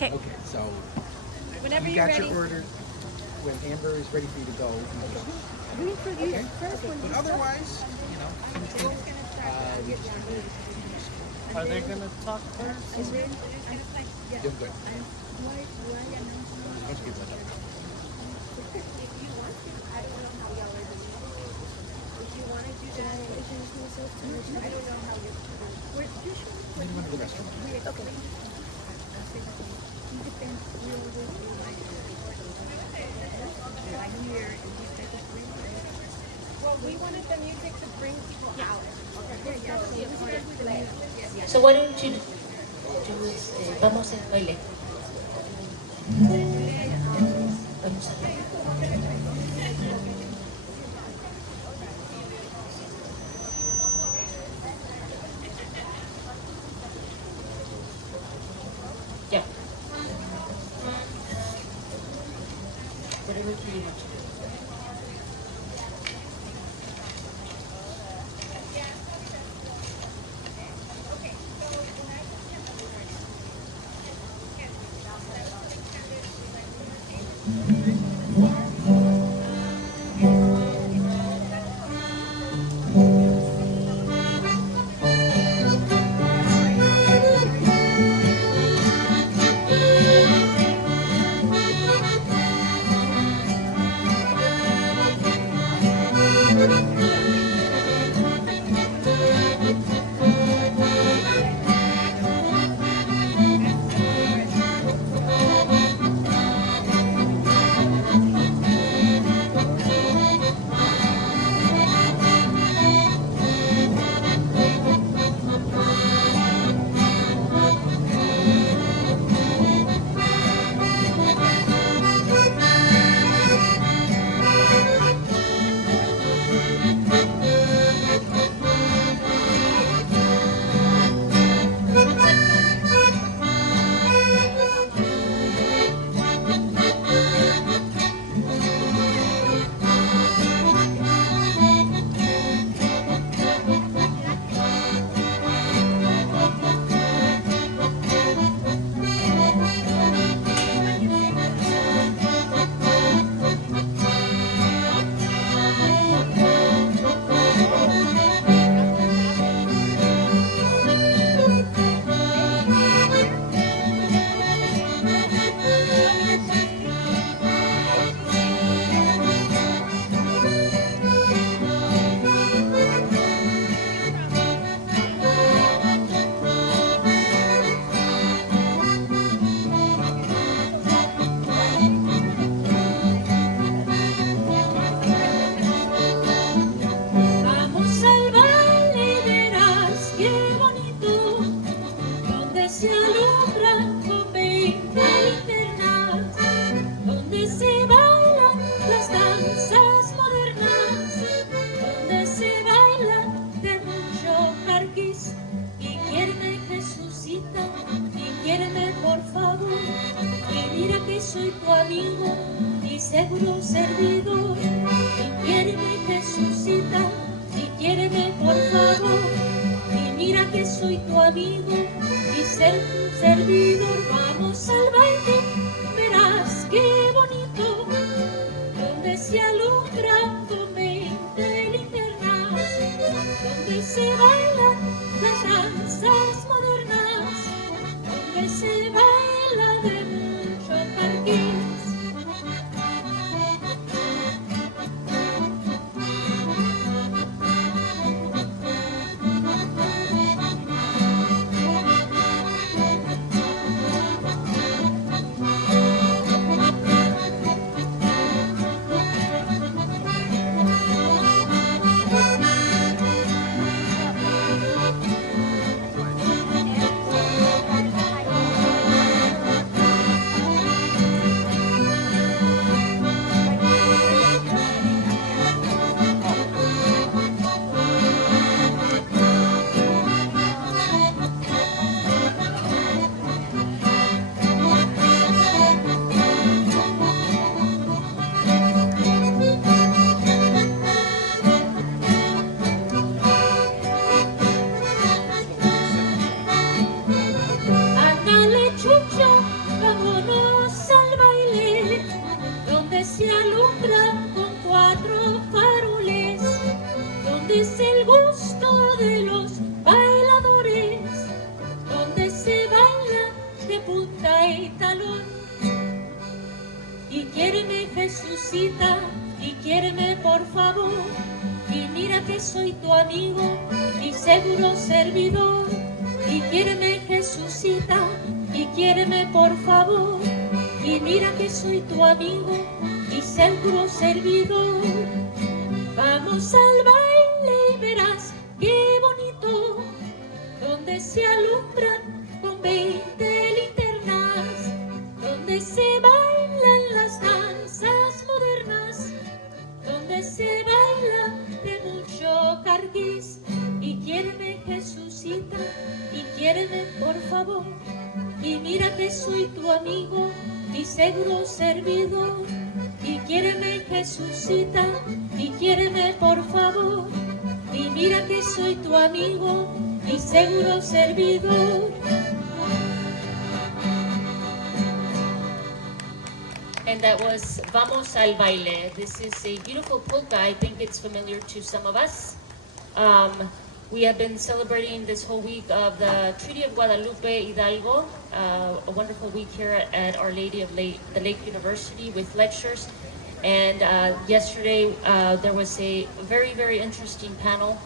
Okay, so Whenever you you're got ready. your order. When Amber is ready for you to go, you can go. We introduce Okay. first when But you otherwise, you know, we just kind of Are they gonna talk first? doing good. There's a bunch of people that don't. I need to run to the restroom. Okay. Well, we wanted the music to bring people out. So why don't you vamos a baile. Vamos a ya. Whatever you want to do. Vamos al baile, verás qué bonito, donde se alumbran con 20 linternas, donde se bailan las danzas modernas, donde se bailan de mucho carquis. Y quiéreme, Jesucita, y quiéreme por favor, y mira que soy tu amigo y seguro servidor. Y quiéreme, Jesucita, y quiéreme por favor, y mira que soy tu amigo y ser tu servidor. Vamos al baile, verás qué bonito, donde se alumbran con 20 linternas, donde se bailan las danzas modernas, donde se baila de mucho carquís. es el gusto de los bailadores, donde se baila de punta y talón. Y quiéreme, Jesucita, y quiéreme por favor, y mira que soy tu amigo y seguro servidor. Y quiéreme, Jesucita, y quiéreme por favor, y mira que soy tu amigo y seguro servidor. Vamos al baile y verás qué bonito, donde se alumbran con 20 linternas, donde se bailan las danzas modernas, donde se baila de mucho carguís. Y quiéreme, Jesucita, y quiéreme por favor, y mira que soy tu amigo y seguro servidor. Y quiéreme, Jesucita, y quiéreme por favor, y mira que soy tu amigo y seguro servidor. And that was Vamos al Baile. This is a beautiful polka. I think it's familiar to some of us. We have been celebrating this whole week of the Treaty of Guadalupe Hidalgo, a wonderful week here at Our Lady of the Lake University with lectures. And yesterday there was a very, very interesting panel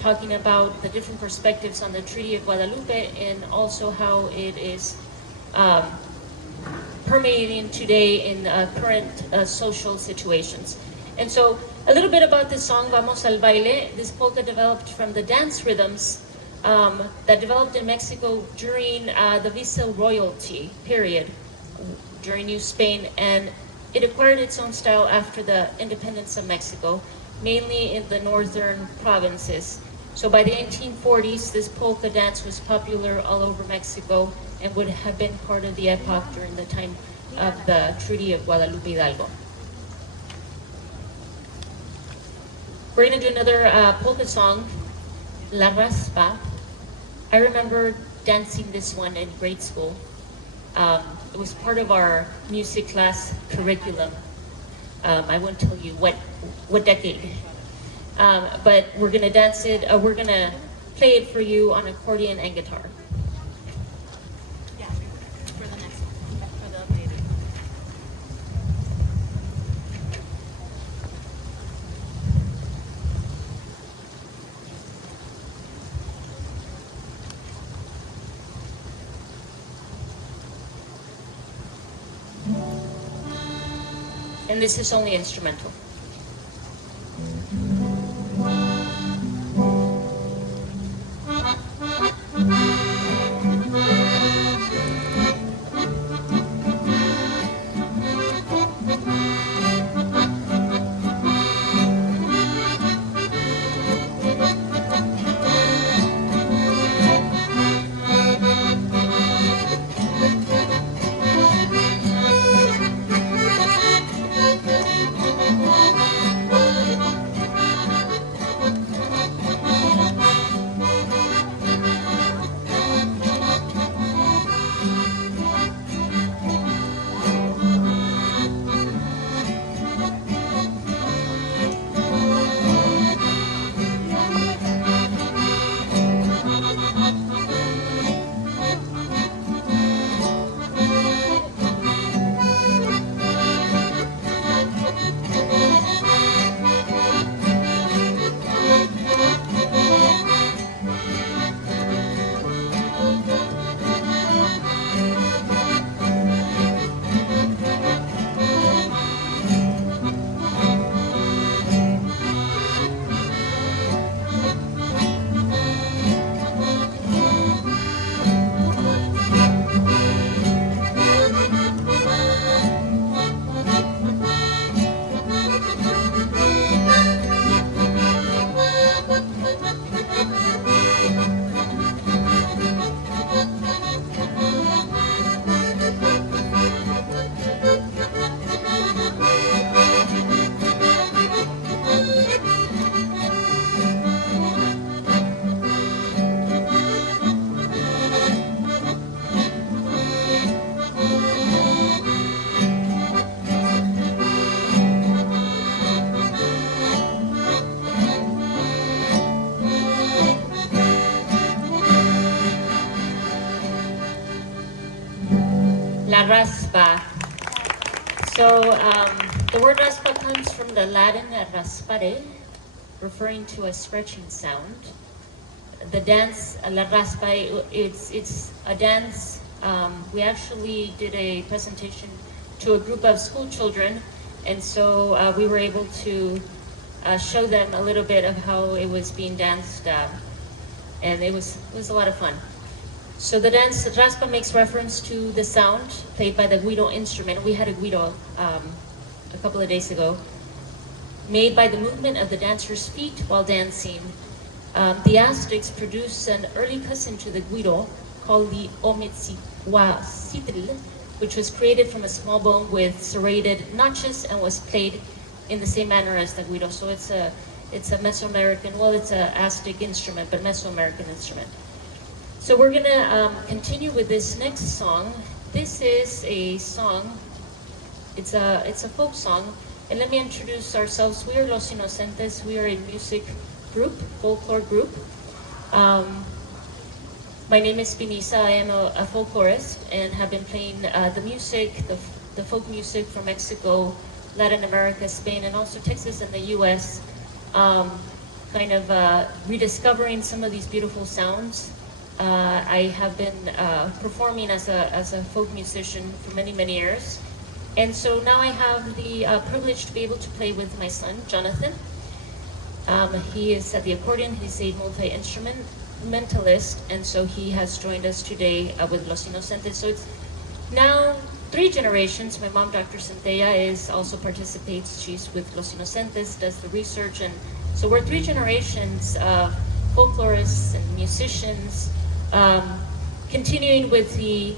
talking about the different perspectives on the Treaty of Guadalupe and also how it is permeating today in current social situations. And so a little bit about this song, Vamos al Baile. This polka developed from the dance rhythms that developed in Mexico during the Viceroyalty period, during New Spain, and it acquired its own style after the independence of Mexico, mainly in the northern provinces. So by the 1840s, this polka dance was popular all over Mexico and would have been part of the epoch during the time of the Treaty of Guadalupe Hidalgo. We're going to do another polka song, La Raspa. I remember dancing this one in grade school. It was part of our music class curriculum. I won't tell you what decade, but we're going to dance it. We're going to play it for you on accordion and guitar. Yeah, for the next one, for the updated. And this is only instrumental. La raspa. So the word raspa comes from the Latin raspare, referring to a scratching sound. The dance, la raspa, it's a dance. We actually did a presentation to a group of school children, and so we were able to show them a little bit of how it was being danced, and it was a lot of fun. So the dance raspa makes reference to the sound played by the guiro instrument. We had a guiro a couple of days ago, made by the movement of the dancer's feet while dancing. The Aztecs produced an early cousin to the guiro called the ometzihuacitl, which was created from a small bone with serrated notches and was played in the same manner as the guiro. So it's a Mesoamerican, well, it's an Aztec instrument, but Mesoamerican instrument. So we're gonna continue with this next song. This is a song, it's a folk song, and let me introduce ourselves. We are Los Inocentes. We are a music group, folklore group. My name is Pinisa. I am a folklorist and have been playing the music, the folk music from Mexico, Latin America, Spain, and also Texas and the US, kind of rediscovering some of these beautiful sounds. I have been performing as a folk musician for many, many years. And so now I have the privilege to be able to play with my son, Jonathan. He is at the accordion. He's a multi-instrumentalist, and so he has joined us today with Los Inocentes. So it's now 3 generations. My mom, Dr. Centella, also participates. She's with Los Inocentes, does the research, and so we're 3 generations of folklorists and musicians, continuing with the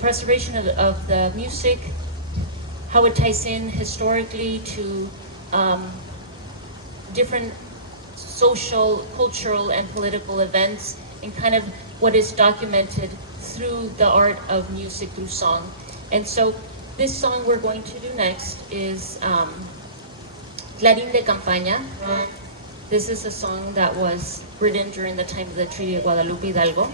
preservation of the music, how it ties in historically to different social, cultural, and political events, and kind of what is documented through the art of music, through song. And so this song we're going to do next is Clarín de Campaña. This is a song that was written during the time of the Treaty of Guadalupe Hidalgo.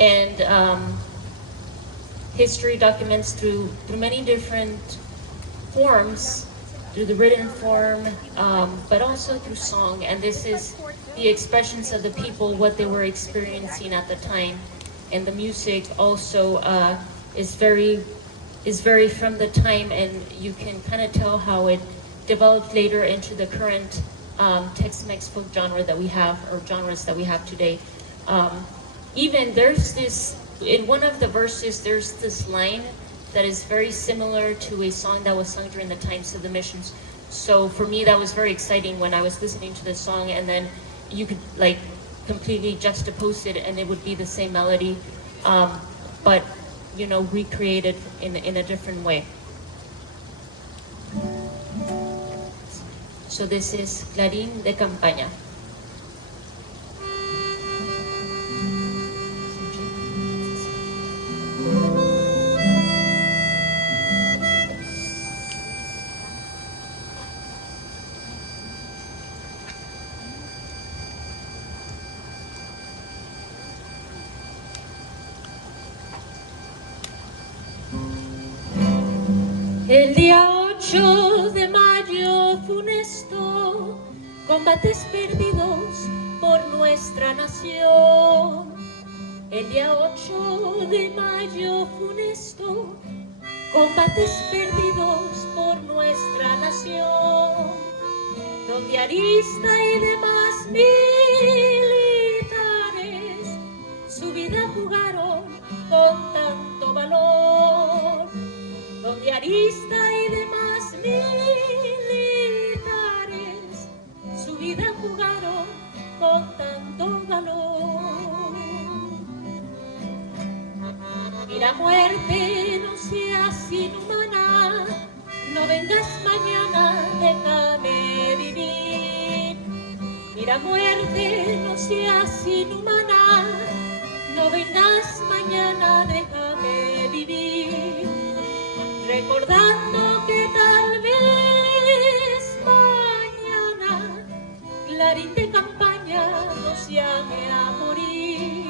And history documents through many different forms, through the written form, but also through song. And this is the expressions of the people, what they were experiencing at the time. And the music also is very from the time, and you can kind of tell how it developed later into the current Tex-Mex folk genre that we have, or genres that we have today. Even there's this, in one of the verses, there's this line that is very similar to a song that was sung during the times of the missions. So for me, that was very exciting when I was listening to this song, and then you could like completely juxtapose it, and it would be the same melody, but you know, recreated in a different way. So this is Clarín de Campaña. El día 8 de mayo funesto, combates perdidos por nuestra nación. El día 8 de mayo funesto, combates perdidos por nuestra nación, donde Arista y demás militares su vida jugaron con tanto valor. Donde Arista y demás militares su vida jugaron con tanto valor. Mira, muerte, no seas inhumana, no vengas mañana, déjame vivir. Mira, muerte, no seas inhumana, no vengas mañana, déjame vivir. Recordando que tal vez mañana Clarín de Campaña nos llame a morir.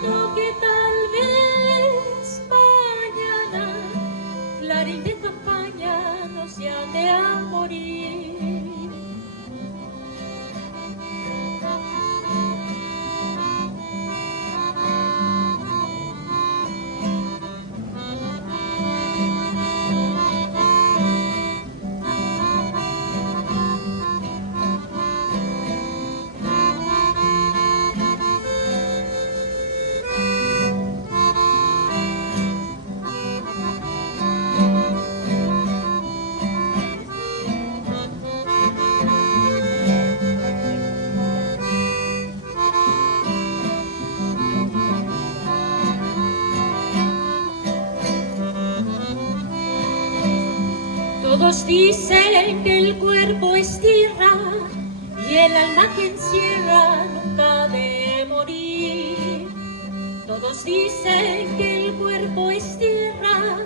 recordando que tal vez mañana clarín de campaña nos llame a morir. Todos dicen que el cuerpo es tierra y el alma que encierra nunca debe morir. Todos dicen que el cuerpo es tierra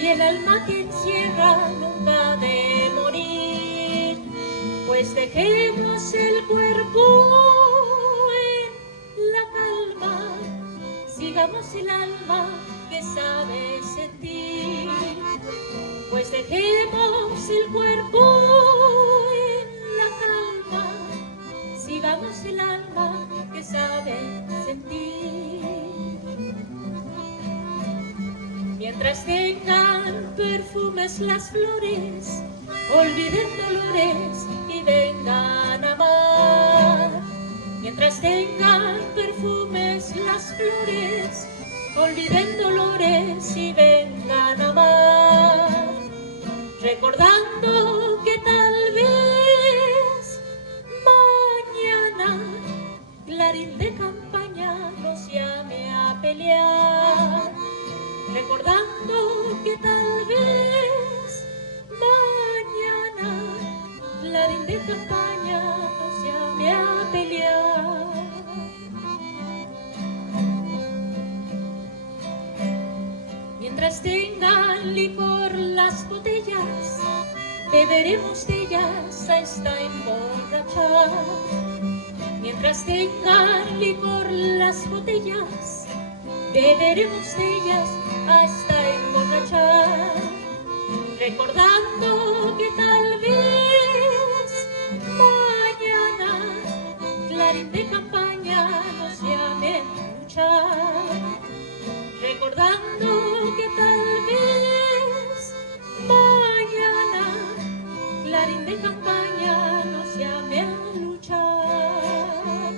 y el alma que encierra nunca debe morir. Pues dejemos el cuerpo en la calma, sigamos el alma que sabe sentir. Pues dejemos el cuerpo en la calma, sigamos el alma que sabe sentir. Mientras tengan perfumes las flores, olviden dolores y vengan a amar. Mientras tengan perfumes las flores, olviden dolores y vengan a amar. Recordando que tal vez mañana clarín de campaña nos llame a pelear. Recordando que tal vez mañana clarín de campaña nos llame a pelear. Mientras tengan licor las botellas, beberemos de ellas hasta emborrachar. Mientras tengan licor las botellas, beberemos de ellas hasta emborrachar. Recordando que tal vez mañana clarín de campaña nos llame a luchar. Recordando que tal vez mañana clarín de campaña nos llame a luchar.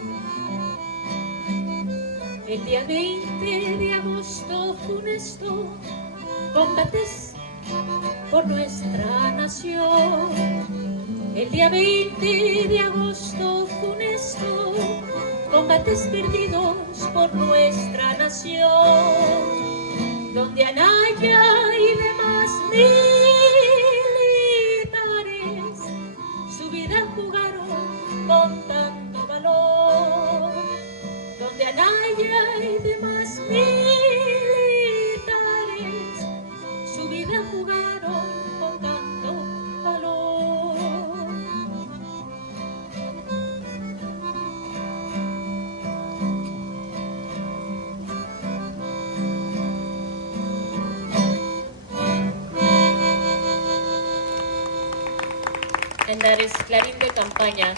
El día 20 de agosto funesto, combates por nuestra nación. El día 20 de agosto funesto, combates perdidos por nuestra nación, donde Anaya y demás militares su vida jugaron con tanto valor, donde Anaya y demás militares su vida jugaron con tanto valor. And that is Clarín de Campaña.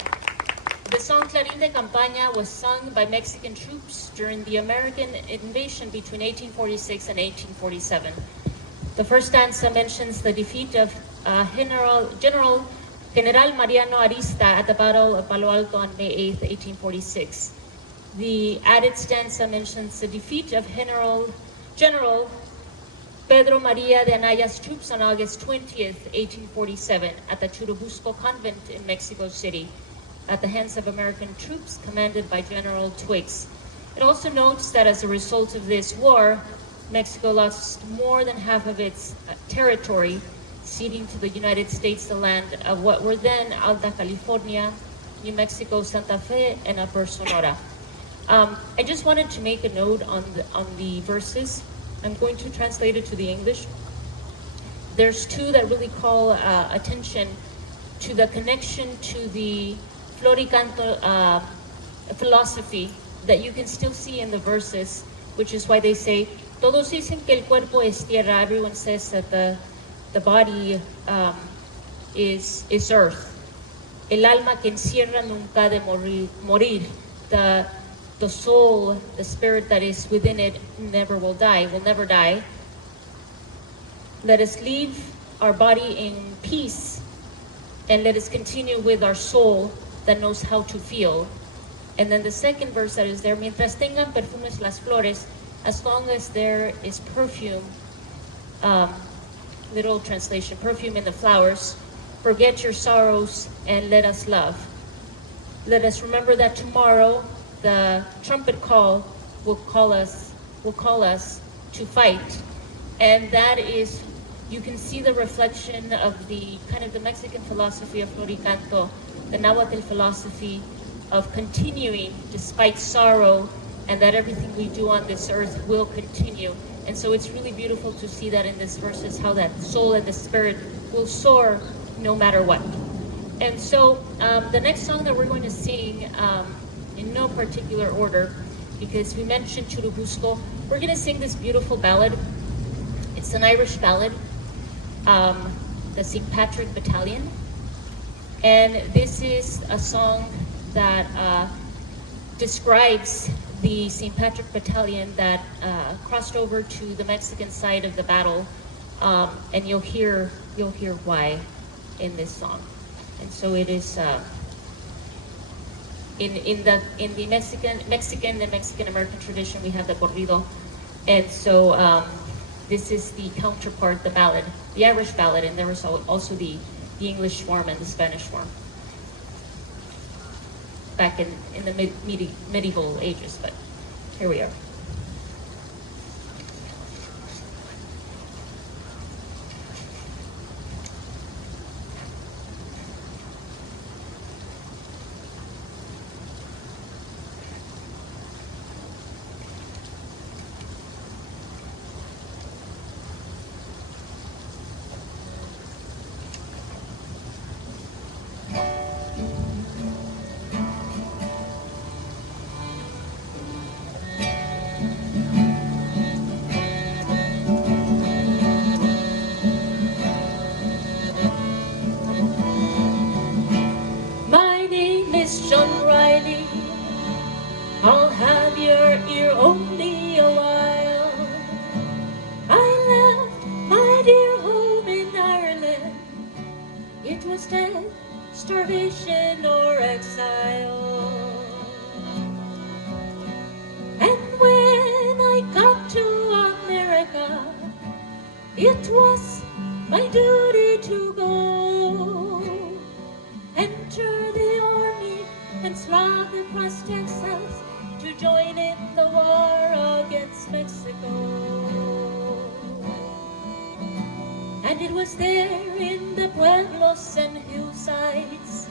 The song Clarín de Campaña was sung by Mexican troops during the American invasion between 1846 and 1847. The first stanza mentions the defeat of General Mariano Arista at the Battle of Palo Alto on May 8, 1846. The added stanza mentions the defeat of General Pedro Maria de Anaya's troops on August 20th, 1847, at the Churubusco Convent in Mexico City, at the hands of American troops commanded by General Twiggs. It also notes that as a result of this war, Mexico lost more than half of its territory, ceding to the United States the land of what were then Alta California, New Mexico, Santa Fe, and Upper Sonora. I just wanted to make a note on the verses. I'm going to translate it to the English. There's two that really call attention to the connection to the Floricanto philosophy that you can still see in the verses, which is why they say, todos dicen que el cuerpo es tierra. Everyone says that the body is earth. El alma que encierra nunca ha de morir. The soul, the spirit that is within it never will die, will never die. Let us leave our body in peace and let us continue with our soul that knows how to feel. And then the second verse that is there, mientras tengan perfumes las flores, as long as there is perfume, literal translation, perfume in the flowers, forget your sorrows and let us love. Let us remember that tomorrow the trumpet call will call us to fight. And that is, you can see the reflection of the kind of the Mexican philosophy of Floricanto, the Nahuatl philosophy of continuing despite sorrow, and that everything we do on this earth will continue. And so it's really beautiful to see that in this verses, how that soul and the spirit will soar no matter what. And so the next song that we're going to sing, in no particular order, because we mentioned Churubusco, we're going to sing this beautiful ballad. It's an Irish ballad, the St. Patrick Battalion. And this is a song that describes the St. Patrick Battalion that crossed over to the Mexican side of the battle, and you'll hear why in this song. And so it is in the Mexican and Mexican American tradition, we have the corrido, and so this is the counterpart, the ballad, the Irish ballad, and there was also the English form and the Spanish form back in the medieval ages. But here we are. I'll have your ear only a while. I left my dear home in Ireland. It was death, starvation, or exile. And when I got to America, it was my duty to go. Enter the army and slog across Texas to join in the war against Mexico. And it was there in the pueblos and hillsides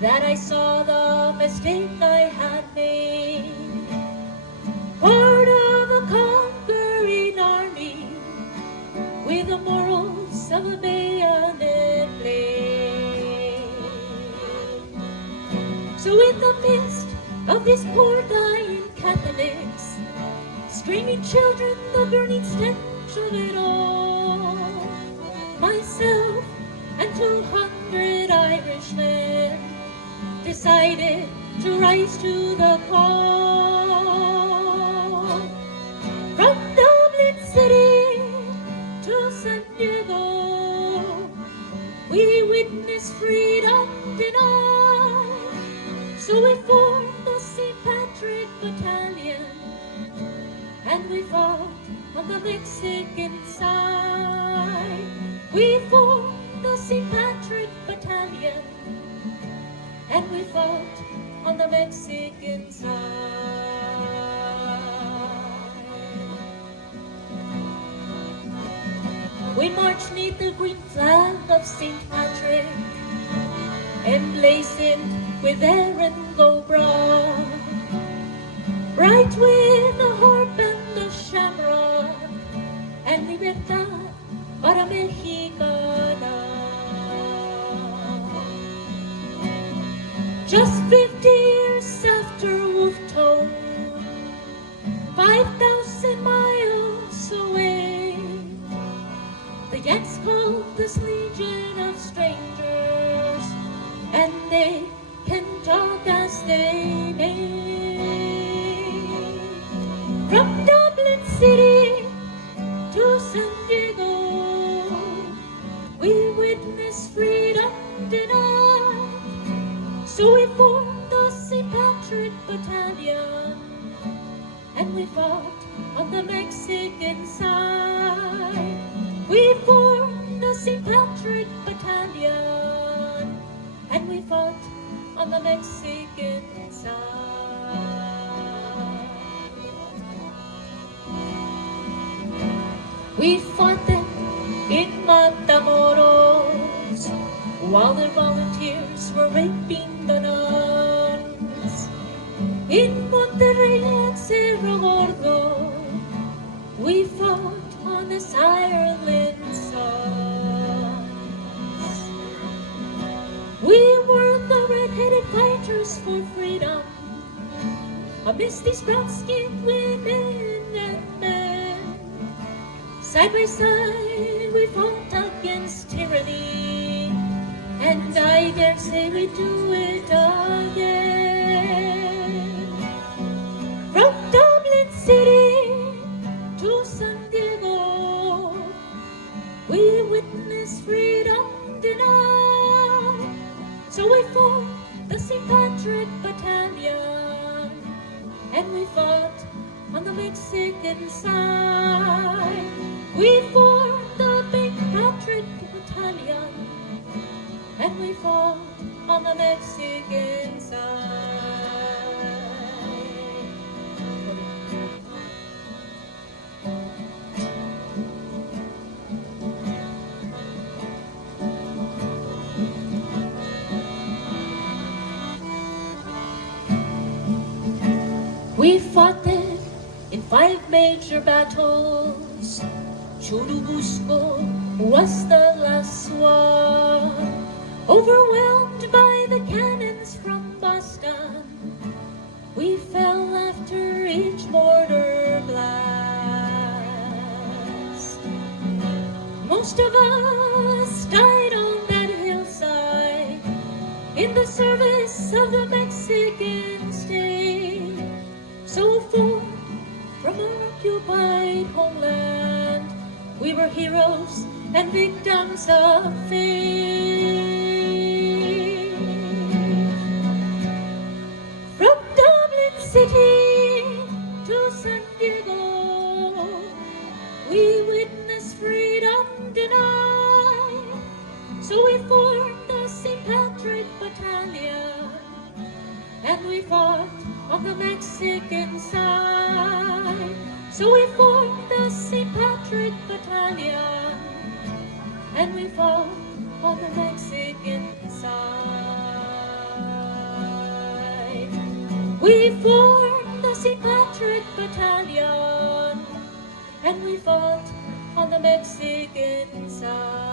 that I saw the mistake I had made. Part of a conquering army with the morals of a bayonet blade. So in the midst of these poor dying Catholics, screaming children, the burning stench of it all, myself and 200 Irishmen decided to rise to the call. From Dublin City to San Diego, we witnessed freedom denied. So we formed the St. Patrick Battalion, and we fought on the Mexican side. We formed the St. Patrick Battalion, and we fought on the Mexican side. We marched neath the green flag of St. Patrick, emblazoned with Erengo broad, bright with the harp and the shamrock, and libertad para Mexicana. Just 50 years after Wolfe Tone From Dublin City to San Diego, we witnessed freedom denied. So we formed the St. Patrick Battalion, and we fought on the Mexican side. We formed the St. Patrick Battalion, and we fought on the Mexican side. We fought them in Matamoros while the volunteers were raping the nuns. In Monterrey and Cerro Gordo, we fought on the Ireland sons. We were the red-headed fighters for freedom amidst these brown-skinned women and men. Side by side, we fought against tyranny, and I dare say we do it again. From Dublin City to San Diego, we witnessed freedom denied. So we formed the St. Patrick Battalion, and we fought on the Mexican side. We formed the St. Patrick Battalion, and we fought on the Mexican side. We fought them in 5 major battles. Churubusco was the last one. Overwhelmed by the cannons from Boston, we fell after each mortar blast. Most of us died on that hillside in the service of the Mexican state. So far from our occupied homeland, we were heroes and victims of fate. From Dublin City to San Diego, we witnessed freedom denied. So we formed the St. Patrick Battalion, and we fought on the Mexican side. So we formed the St. Patrick Battalion, and we fought on the Mexican side. We formed the St. Patrick Battalion, and we fought on the Mexican side.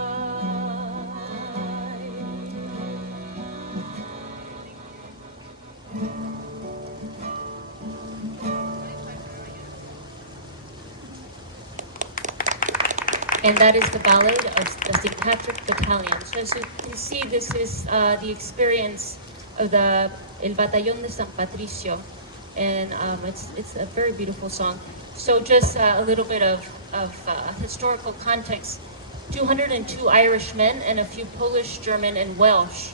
And that is the ballad of the St. Patrick Battalion. So as you can see, this is the experience of the El Batallón de San Patricio, and it's a very beautiful song. So just a little bit of historical context. 202 Irish men and a few Polish, German, and Welsh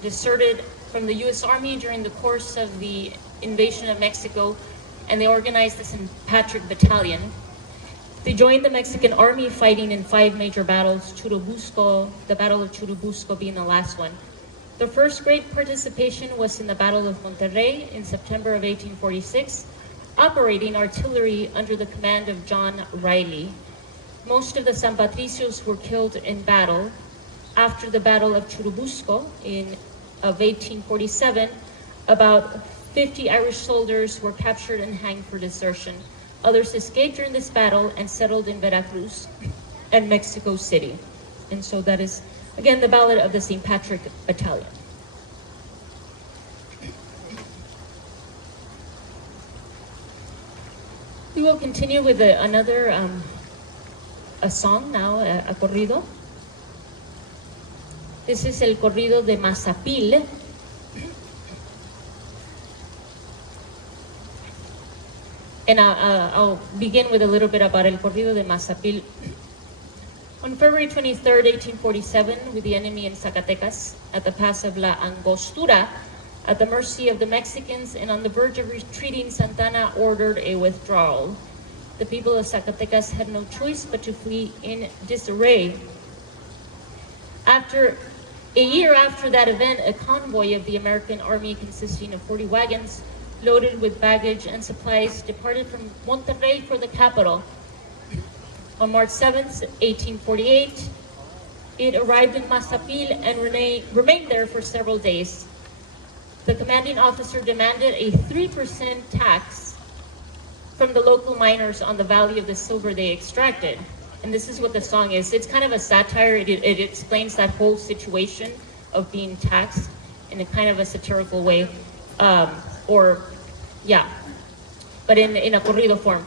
deserted from the U.S. Army during the course of the invasion of Mexico, and they organized the St. Patrick Battalion. They joined the Mexican army fighting in 5 major battles, Churubusco, the Battle of Churubusco being the last one. The first great participation was in the Battle of Monterrey in September of 1846, operating artillery under the command of John Riley. Most of the San Patricios were killed in battle. After the Battle of Churubusco of 1847, about 50 Irish soldiers were captured and hanged for desertion. Others escaped during this battle and settled in Veracruz and Mexico City. And so that is, again, the ballad of the St. Patrick Battalion. We will continue with another a song now, a corrido. This is el corrido de And I'll begin with a little bit about El Corrido de Mazapil. On February 23rd, 1847, with the enemy in Zacatecas, at the pass of La Angostura, at the mercy of the Mexicans and on the verge of retreating, Santana ordered a withdrawal. The people of Zacatecas had no choice but to flee in disarray. A year after that event, a convoy of the American Army consisting of 40 wagons loaded with baggage and supplies departed from Monterrey for the capital. On March 7th, 1848, it arrived in Mazapil and remained there for several days. The commanding officer demanded a 3% tax from the local miners on the value of the silver they extracted. And this is what the song is. It's kind of a satire. It explains that whole situation of being taxed in a kind of a satirical way. But in a corrido form.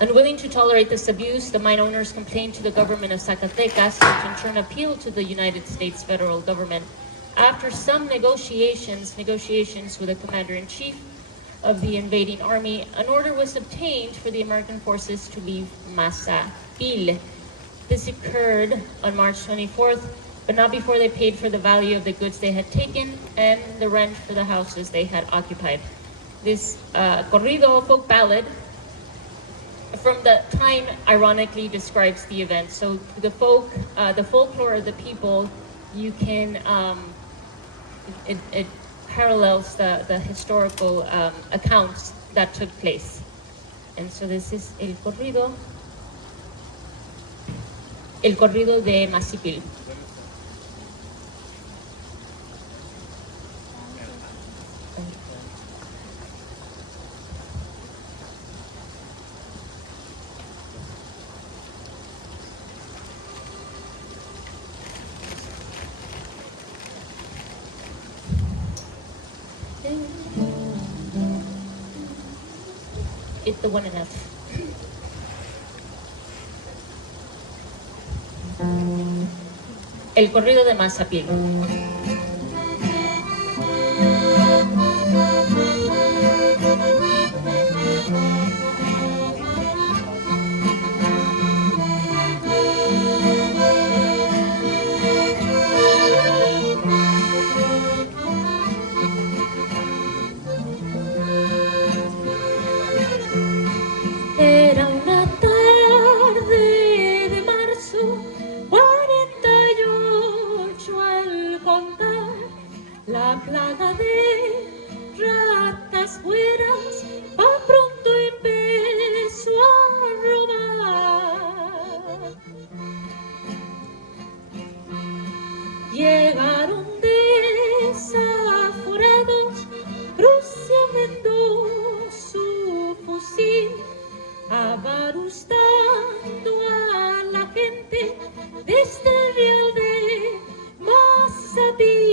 Unwilling to tolerate this abuse, the mine owners complained to the government of Zacatecas, which in turn appealed to the United States federal government. After some negotiations with the commander-in-chief of the invading army, an order was obtained for the American forces to leave Mazapil. This occurred on March 24th, but not before they paid for the value of the goods they had taken and the rent for the houses they had occupied. This corrido folk ballad from the time ironically describes the event. So the folklore of the people, you can, it parallels the historical accounts that took place. And so this is el corrido de Mazapil. It's the one enough. El corrido de Mazapil. Era una tarde de marzo, 48 al contar, la plaga de ratas fueras pa' pronto empezó a robar. Llegaron desaforados, cruciendo su fusil, abarustando a la gente de este real de Mazapil.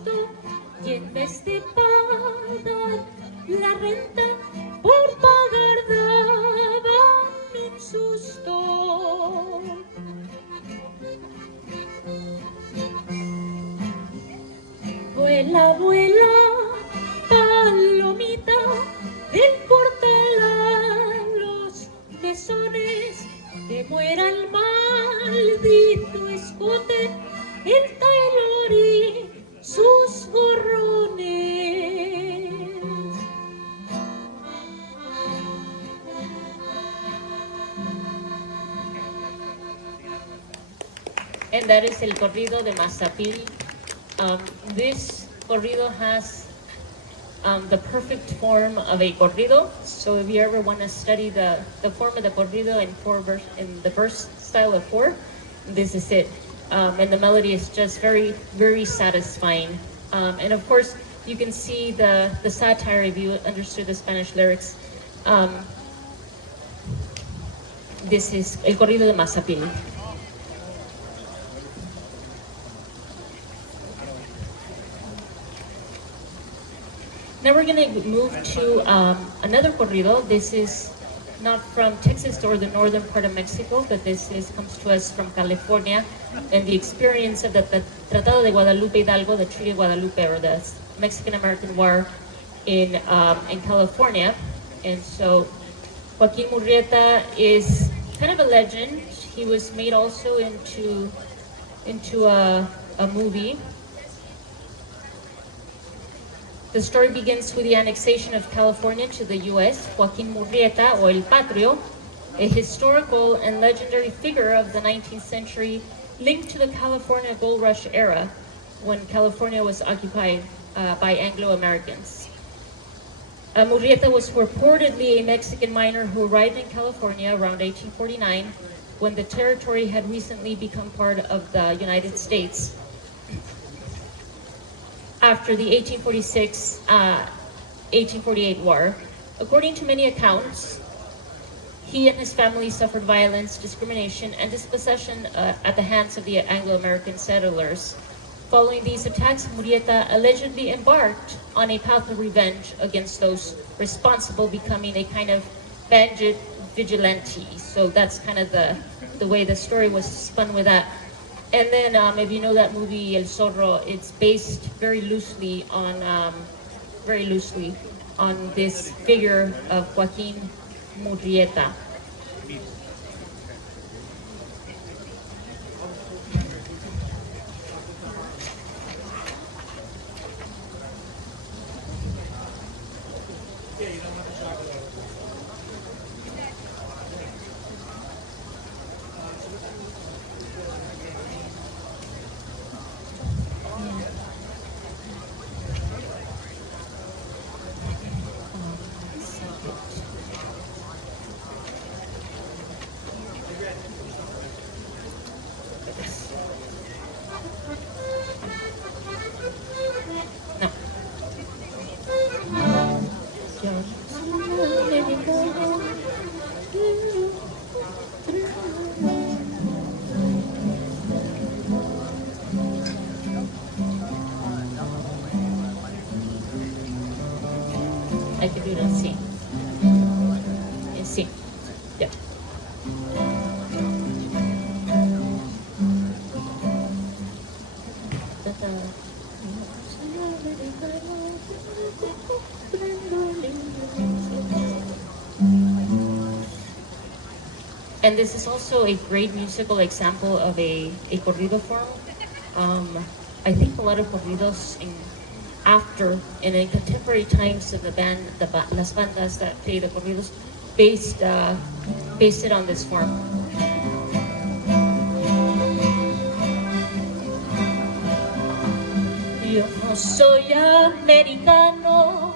gusto y en vez de pagar la renta por pagar daban un susto. Vuela, vuela, palomita, del portal a los mesones, que muera el maldito escote, el Taylor y sus gorrones. And that is el corrido de Mazapil. This corrido has the perfect form of a corrido. So if you ever want to study the form of the corrido in the verse style of 4, this is it. And the melody is just very, very satisfying. And of course, you can see the satire if you understood the Spanish lyrics. This is el corrido de Mazapil. Now we're going to move to another corrido. This is not from Texas or the northern part of Mexico, but comes to us from California, and the experience of the Tratado de Guadalupe Hidalgo, the Treaty of Guadalupe, or the Mexican-American War in California. And so Joaquin Murrieta is kind of a legend. He was made also into a movie. The story begins with the annexation of California to the U.S. Joaquin Murrieta, or El Patrio, a historical and legendary figure of the 19th century linked to the California Gold Rush era, when California was occupied by Anglo-Americans. Murrieta was reportedly a Mexican miner who arrived in California around 1849, when the territory had recently become part of the United States. After the 1846-1848 war. According to many accounts, he and his family suffered violence, discrimination, and dispossession at the hands of the Anglo-American settlers. Following these attacks, Murrieta allegedly embarked on a path of revenge against those responsible, becoming a kind of bandit vigilante. So that's kind of the way the story was spun with that. And then, if you know that movie El Zorro, it's based very loosely on this figure of Joaquin Murrieta. I can do it on C. In C. Yeah. And this is also a great musical example of a corrido form. I think a lot of corridos in contemporary times of las bandas that play the corridos based it on this form. Yo no soy americano,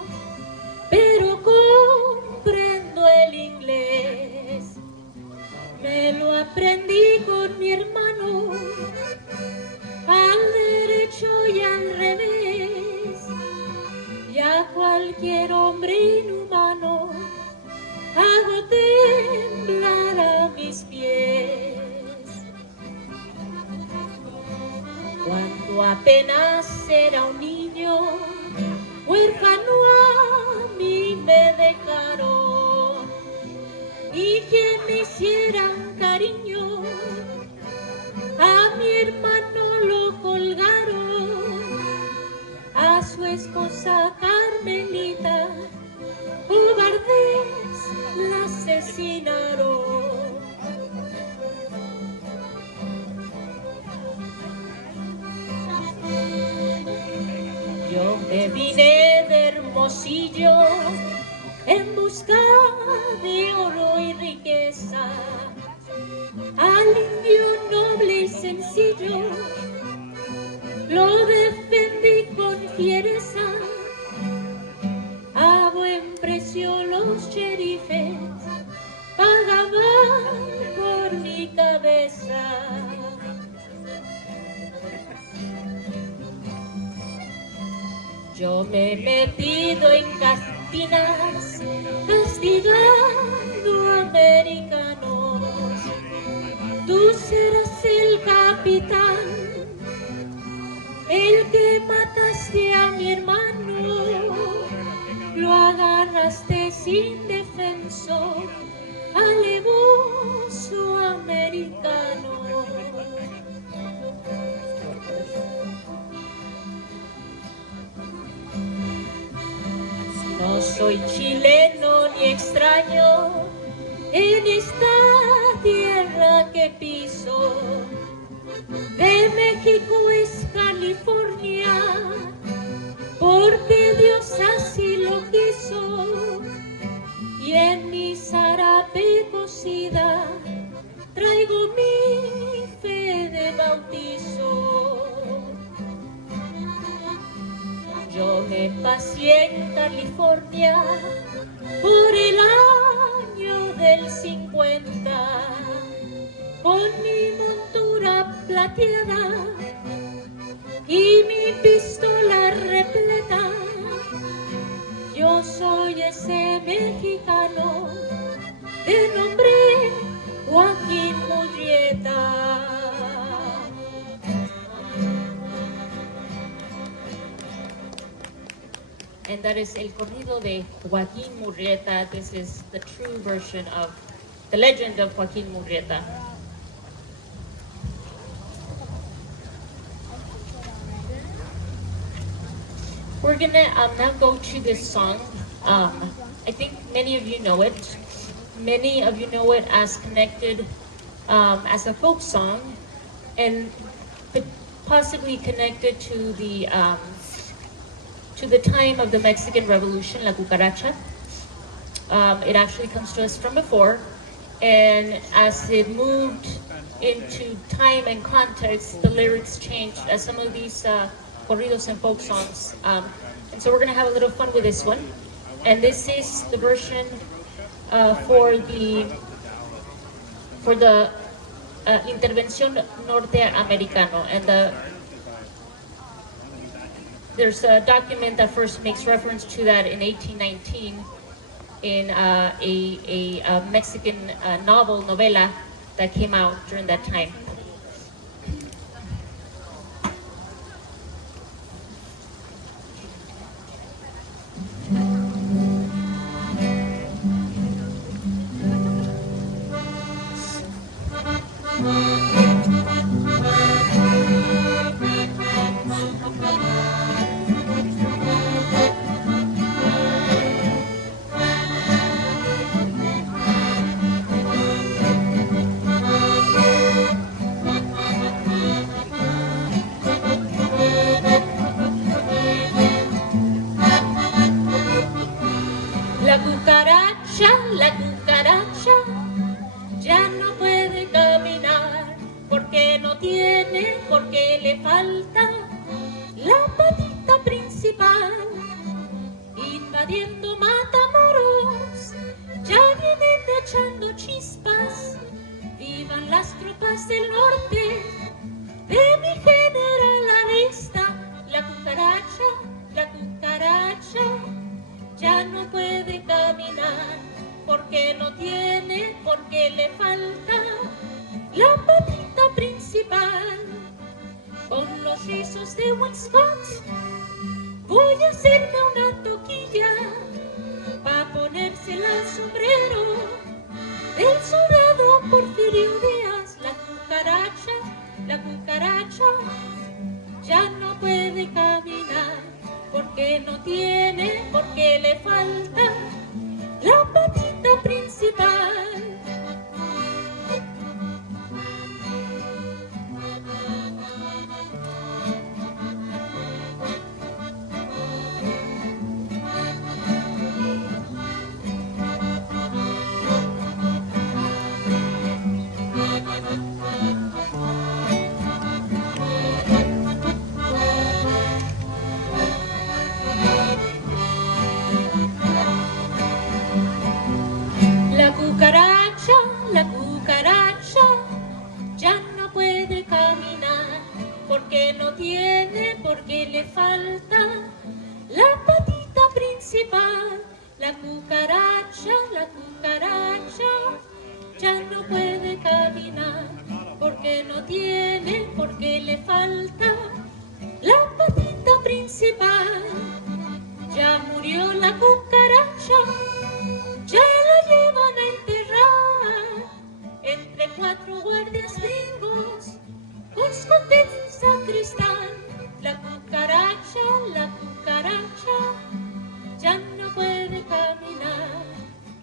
pero comprendo el inglés. Me lo aprendí con mi hermano, al derecho y al revés. Y a cualquier hombre inhumano hago temblar a mis pies. Cuando apenas era un niño, su esposa Carmelita, cobardes la asesinaron. Yo me vine de Hermosillo en busca de oro y riqueza, al indio noble y sencillo lo defendí con fiereza. A buen precio los sheriffes pagaban por mi cabeza. Yo me he metido en cantinas castigando americanos. Tú serás el capitán, el que mataste a mi hermano, lo agarraste sin defenso, alevoso americano. No soy chileno ni extraño en esta tierra que piso. De México es California, porque Dios así lo quiso. Y en mi zarape cocida traigo mi fe de bautizo. Yo me pasé en California por el año del 50, con mi montura plateada y mi pistola repleta. Yo soy ese mexicano de nombre Joaquín Murrieta. And that is el corrido de Joaquín Murrieta. This is the true version of the legend of Joaquín Murrieta. We're gonna now go to this song. I think many of you know it. Many of you know it as connected as a folk song, and possibly connected to the time of the Mexican Revolution, La Cucaracha. It actually comes to us from before, and as it moved into time and context, the lyrics changed as some of these corridos and folk songs. And so we're going to have a little fun with this one. And this is the version for the Intervención Norteamericano. And there's a document that first makes reference to that in 1819 in a Mexican novela that came out during that time. La cucaracha ya no puede caminar porque no tiene, porque le falta la patita principal. Invadiendo Matamoros, ya vienen echando chispas. Vivan las tropas del norte de mi general Arista. La cucaracha ya no puede caminar porque no tiene, porque le falta la patita principal. Con los rizos de Wisconsin voy a hacerme una toquilla pa' ponérsela al sombrero del soldado Porfirio Díaz. La cucaracha ya no puede caminar porque porque no tiene, porque le falta la patita principal. La cucaracha ya no puede caminar porque no tiene, porque le falta la patita principal. La cucaracha ya no puede caminar porque no tiene, porque le falta la patita principal. Ya murió la cucaracha, ya la llevan a enterrar entre 4 guardias gringos con escotes sacristán. La cucaracha ya no puede caminar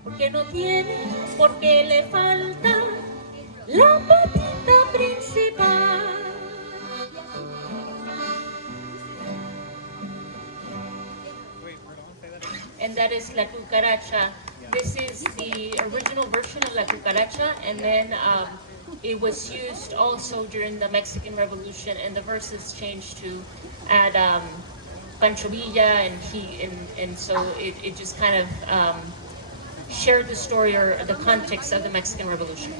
porque no tiene, porque le falta la patita principal. And that is La Cucaracha. This is the original version of La Cucaracha, and then it was used also during the Mexican Revolution, and the verses changed to add Pancho Villa, and so it just kind of shared the story or the context of the Mexican Revolution.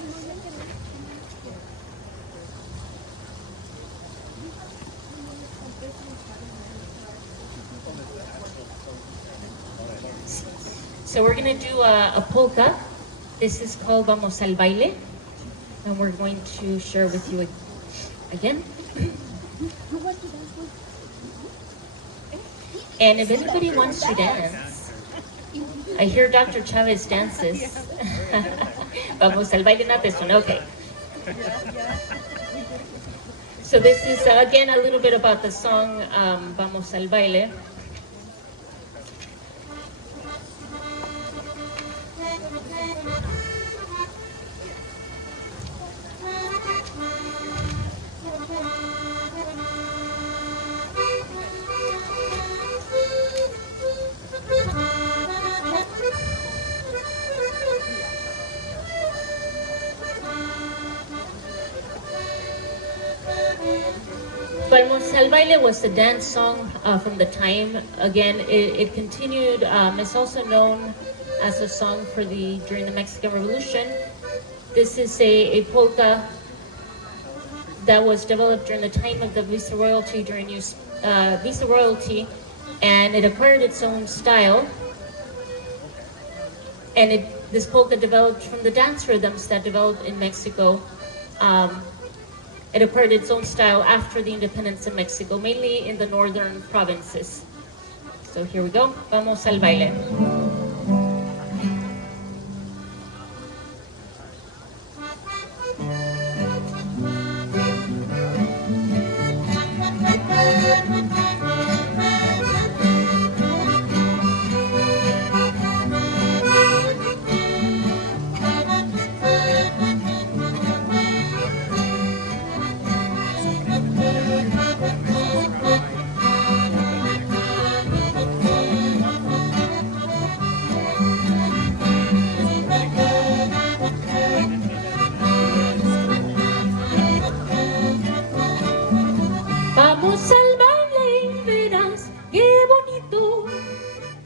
So we're going to do a polka. This is called Vamos al Baile. And we're going to share with you again. And if anybody wants to dance, I hear Dr. Chavez dances. Vamos al Baile, not this one, okay. So this is, again, a little bit about the song Vamos al Baile. Vamos al Baile was a dance song from the time. Again, it continued. It's also known as a song for during the Mexican Revolution. This is a polka that was developed during the time of the Viceroyalty, Viceroyalty, and it acquired its own style. And this polka developed from the dance rhythms that developed in Mexico. It acquired its own style after the independence of Mexico, mainly in the northern provinces. So here we go. Vamos al baile. Vamos al baile y verás qué bonito,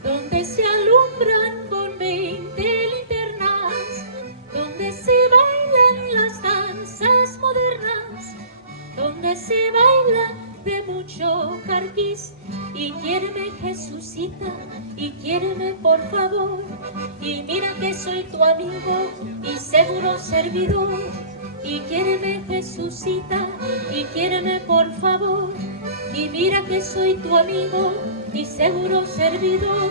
donde se alumbran con 20 linternas, donde se bailan las danzas modernas, donde se baila de mucho carquiz. Y quiéreme, Jesucita, y quiéreme por favor, y mira que soy tu amigo y seguro servidor. Y quiéreme, Jesucita, y quiéreme por favor, y mira que soy tu amigo y seguro servidor.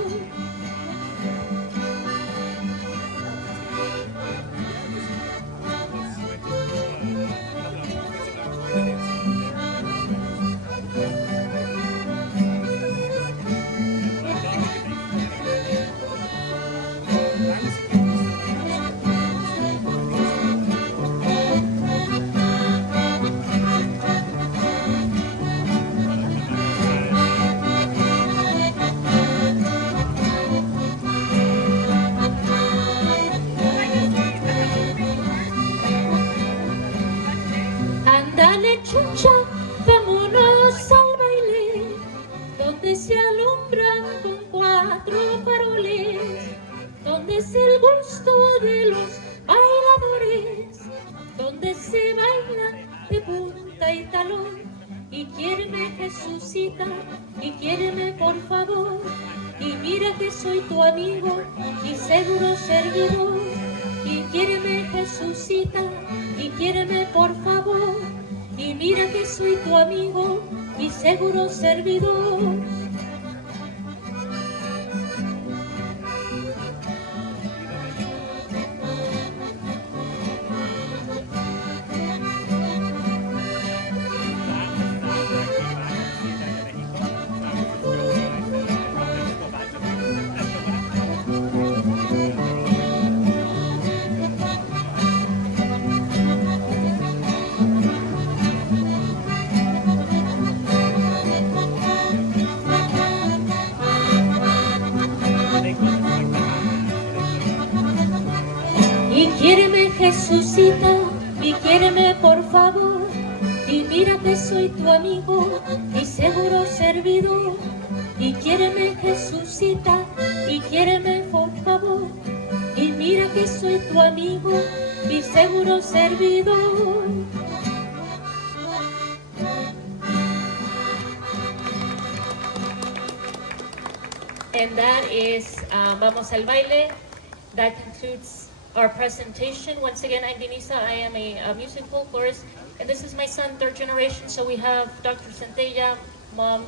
se alumbran con 4 faroles, donde es el gusto de los bailadores, donde se baila de punta y talón. Y quiéreme, Jesucita, y quiéreme por favor, y mira que soy tu amigo y seguro servidor. Y quiéreme, Jesucita, y quiéreme por favor, y mira que soy tu amigo y seguro servidor. Y quiéreme, Jesucita, y quiéreme por favor, y mira que soy tu amigo y seguro servidor. Y quiéreme, Jesucita, y quiéreme por favor, y mira que soy tu amigo y seguro servidor. And that is Vamos al Baile. That concludes our presentation. Once again, I'm Denisa. I am a music folklorist, and this is my son, 3rd generation. So we have Dr. Centella, mom,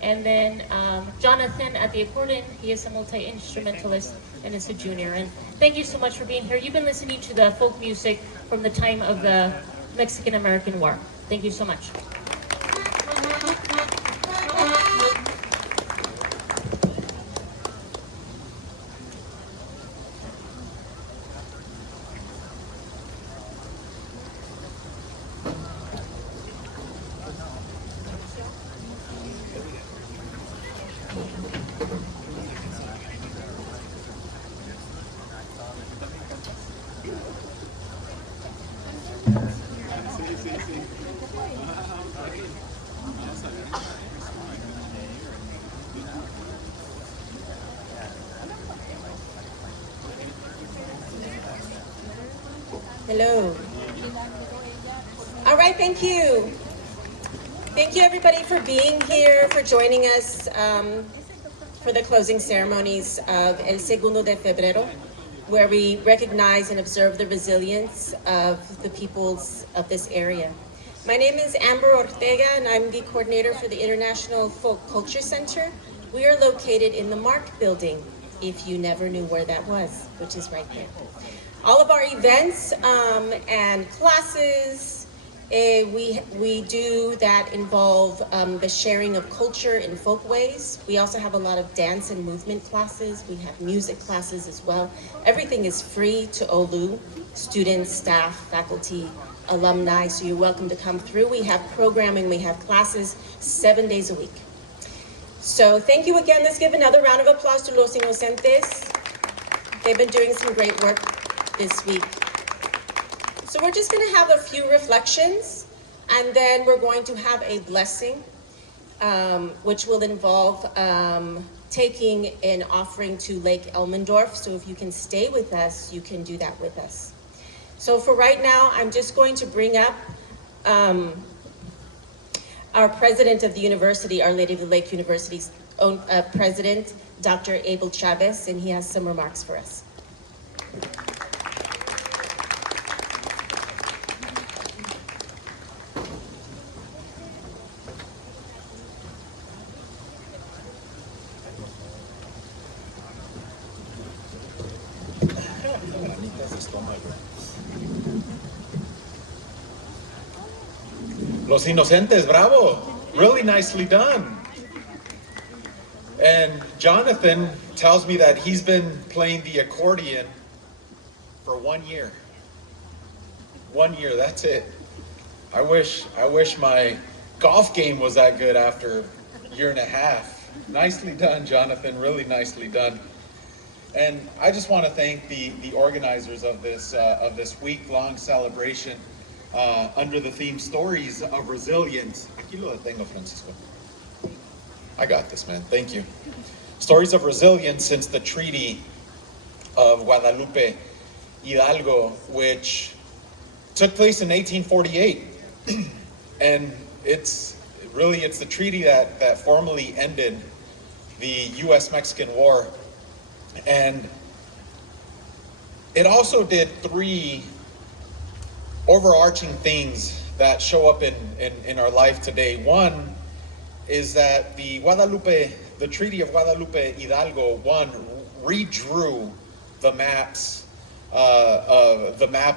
and then Jonathan at the accordion. He is a multi-instrumentalist and is a junior. And thank you so much for being here. You've been listening to the folk music from the time of the Mexican-American War. Thank you so much. Hello. All right, thank you. Thank you everybody for being here, for joining us for the closing ceremonies of El Segundo de Febrero, where we recognize and observe the resilience of the peoples of this area. My name is Amber Ortega, and I'm the coordinator for the International Folk Culture Center. We are located in the Mark Building, if you never knew where that was, which is right there. All of our events and classes we do that involve the sharing of culture in folk ways. We also have a lot of dance and movement classes. We have music classes as well. Everything is free to OLLU, students, staff, faculty, alumni, so you're welcome to come through. We have programming, we have classes 7 days a week. So thank you again. Let's give another round of applause to Los Inocentes. They've been doing some great work this week. So we're just going to have a few reflections, and then we're going to have a blessing, which will involve taking an offering to Lake Elmendorf. So if you can stay with us, you can do that with us. So for right now, I'm just going to bring up our president of the university, Our Lady of the Lake University's own president, Dr. Abel Chavez, and he has some remarks for us. Los Inocentes, bravo. Really nicely done. And Jonathan tells me that he's been playing the accordion for 1 year. 1 year, that's it. I wish my golf game was that good after a year and a half. Nicely done, Jonathan, really nicely done. And I just want to thank the organizers of this week-long celebration under the theme Stories of Resilience. Aquí lo detengo, Francisco. I got this, man. Thank you. Stories of resilience since the Treaty of Guadalupe Hidalgo, which took place in 1848. And it's the treaty that formally ended the U.S.-Mexican War. And it also did three overarching things that show up in our life today. One is that the Treaty of Guadalupe Hidalgo, redrew the map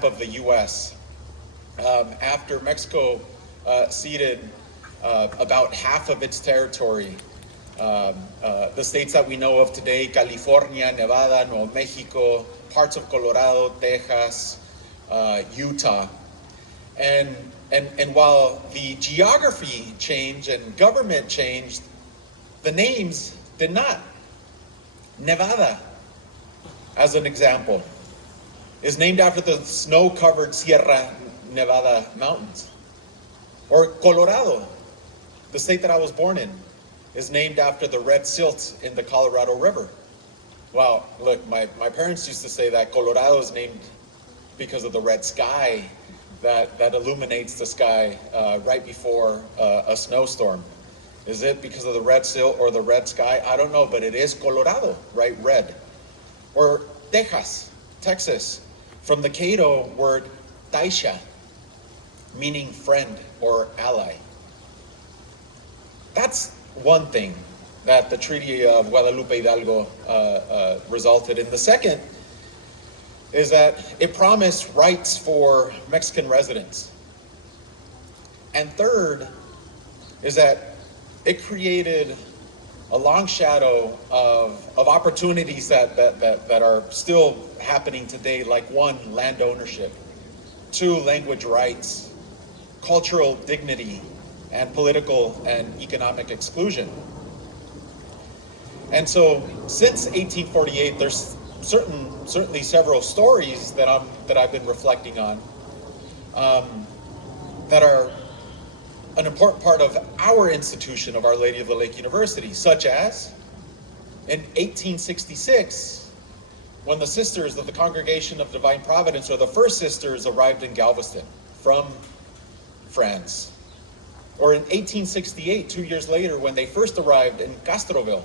of the U.S. After Mexico ceded about half of its territory. The states that we know of today: California, Nevada, Nuevo Mexico, parts of Colorado, Texas, Utah. And while the geography changed and government changed, the names did not. Nevada, as an example, is named after the snow-covered Sierra Nevada mountains. Or Colorado, the state that I was born in, is named after the red silt in the Colorado River. Well, look, my parents used to say that Colorado is named because of the red sky that illuminates the sky right before a snowstorm. Is it because of the red silt or the red sky? I don't know, but it is Colorado, right? Red. Or Texas, from the Caddo word taisha, meaning friend or ally. That's one thing that the Treaty of Guadalupe Hidalgo resulted in. The second is that it promised rights for Mexican residents. And third is that it created a long shadow of opportunities that are still happening today, like one, land ownership, two, language rights, cultural dignity, and political and economic exclusion. And so since 1848, there's certainly several stories that I've been reflecting on that are an important part of our institution of Our Lady of the Lake University, such as in 1866, when the Sisters of the Congregation of Divine Providence, or the first sisters, arrived in Galveston from France. Or in 1868, 2 years later, when they first arrived in Castroville,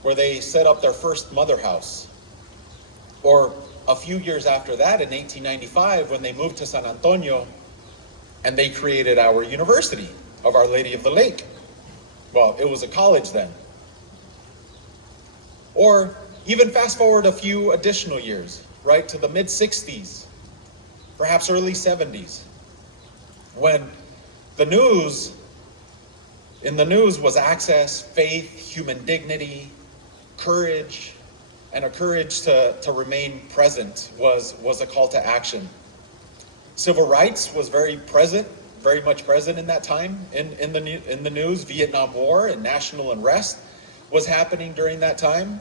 where they set up their first mother house. Or a few years after that, in 1895, when they moved to San Antonio, and they created our University of Our Lady of the Lake. Well, it was a college then. Or even fast forward a few additional years, right, to the mid-60s, perhaps early 70s, when in the news was access, faith, human dignity, courage, and a courage to remain present was a call to action. Civil rights was very much present in that time in the news. Vietnam War and national unrest was happening during that time.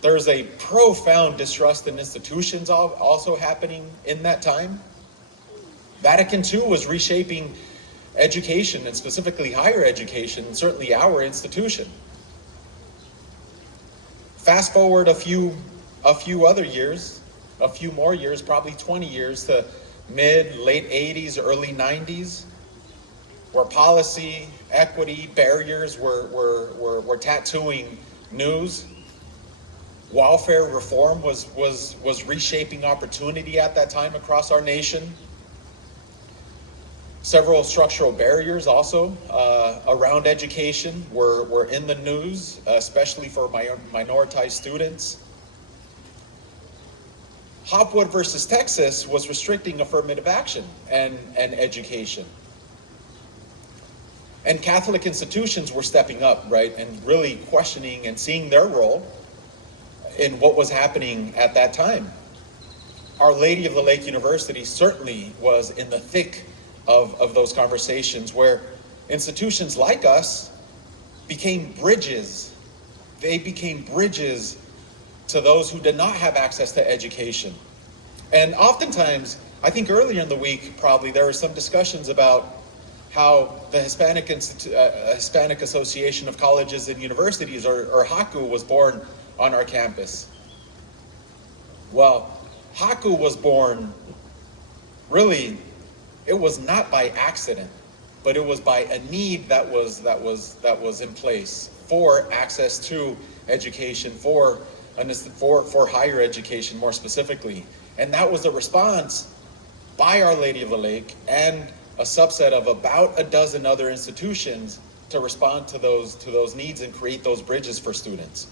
There's a profound distrust in institutions also happening in that time. Vatican II was reshaping education, and specifically higher education, and certainly our institution. Fast forward a few other years, a few more years, probably 20 years, to late 80s, early 90s, where policy, equity, barriers were tattooing news. Welfare reform was reshaping opportunity at that time across our nation. Several structural barriers also around education were in the news, especially for minoritized students. Hopwood versus Texas was restricting affirmative action and education. And Catholic institutions were stepping up, right, and really questioning and seeing their role in what was happening at that time. Our Lady of the Lake University certainly was in the thick of those conversations, where institutions like us became bridges. They became bridges to those who did not have access to education. And oftentimes, I think earlier in the week, probably, there were some discussions about how the Hispanic Association of Colleges and Universities, or HACU, was born on our campus. Well, HACU was born, really, it was not by accident, but it was by a need that was in place for access to education, for higher education more specifically. And that was a response by Our Lady of the Lake and a subset of about a dozen other institutions to respond to those needs and create those bridges for students.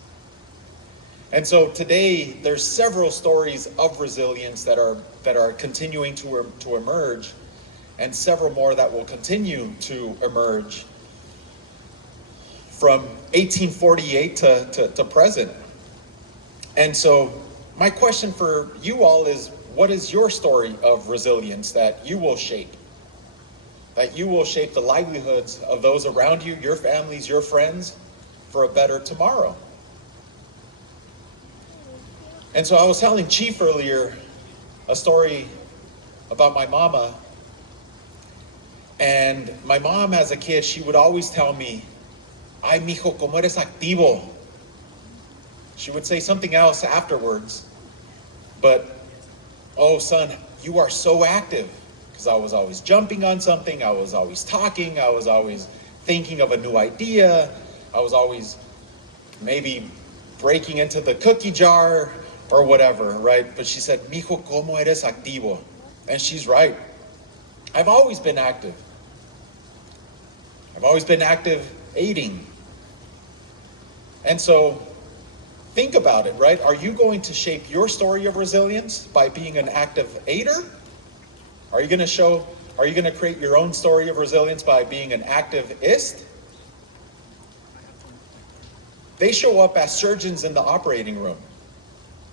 And so today, there's several stories of resilience that are continuing to emerge, and several more that will continue to emerge from 1848 to present. And so my question for you all is, what is your story of resilience that you will shape? That you will shape the livelihoods of those around you, your families, your friends, for a better tomorrow. And so I was telling Chief earlier a story about my mama. And my mom, as a kid, she would always tell me, "Ay, mijo, como eres activo." She would say something else afterwards, but, "Oh, son, you are so active." Because I was always jumping on something, I was always talking, I was always thinking of a new idea, I was always maybe breaking into the cookie jar or whatever, right? But she said, "Mijo, como eres activo." And she's right. I've always been active. I've always been active aiding. And so think about it, right? Are you going to shape your story of resilience by being an active aider? Are you going to create your own story of resilience by being an activist? They show up as surgeons in the operating room,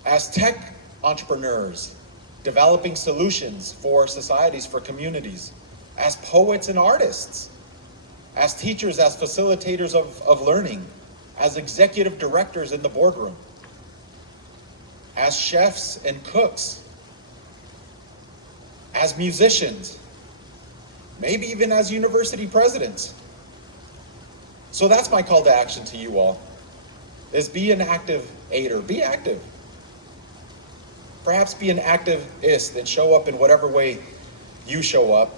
as tech entrepreneurs, developing solutions for societies, for communities, as poets and artists, as teachers, as facilitators of learning, as executive directors in the boardroom, as chefs and cooks, as musicians, maybe even as university presidents. So that's my call to action to you all, is be an active aider, be active. Perhaps be an activist and show up in whatever way you show up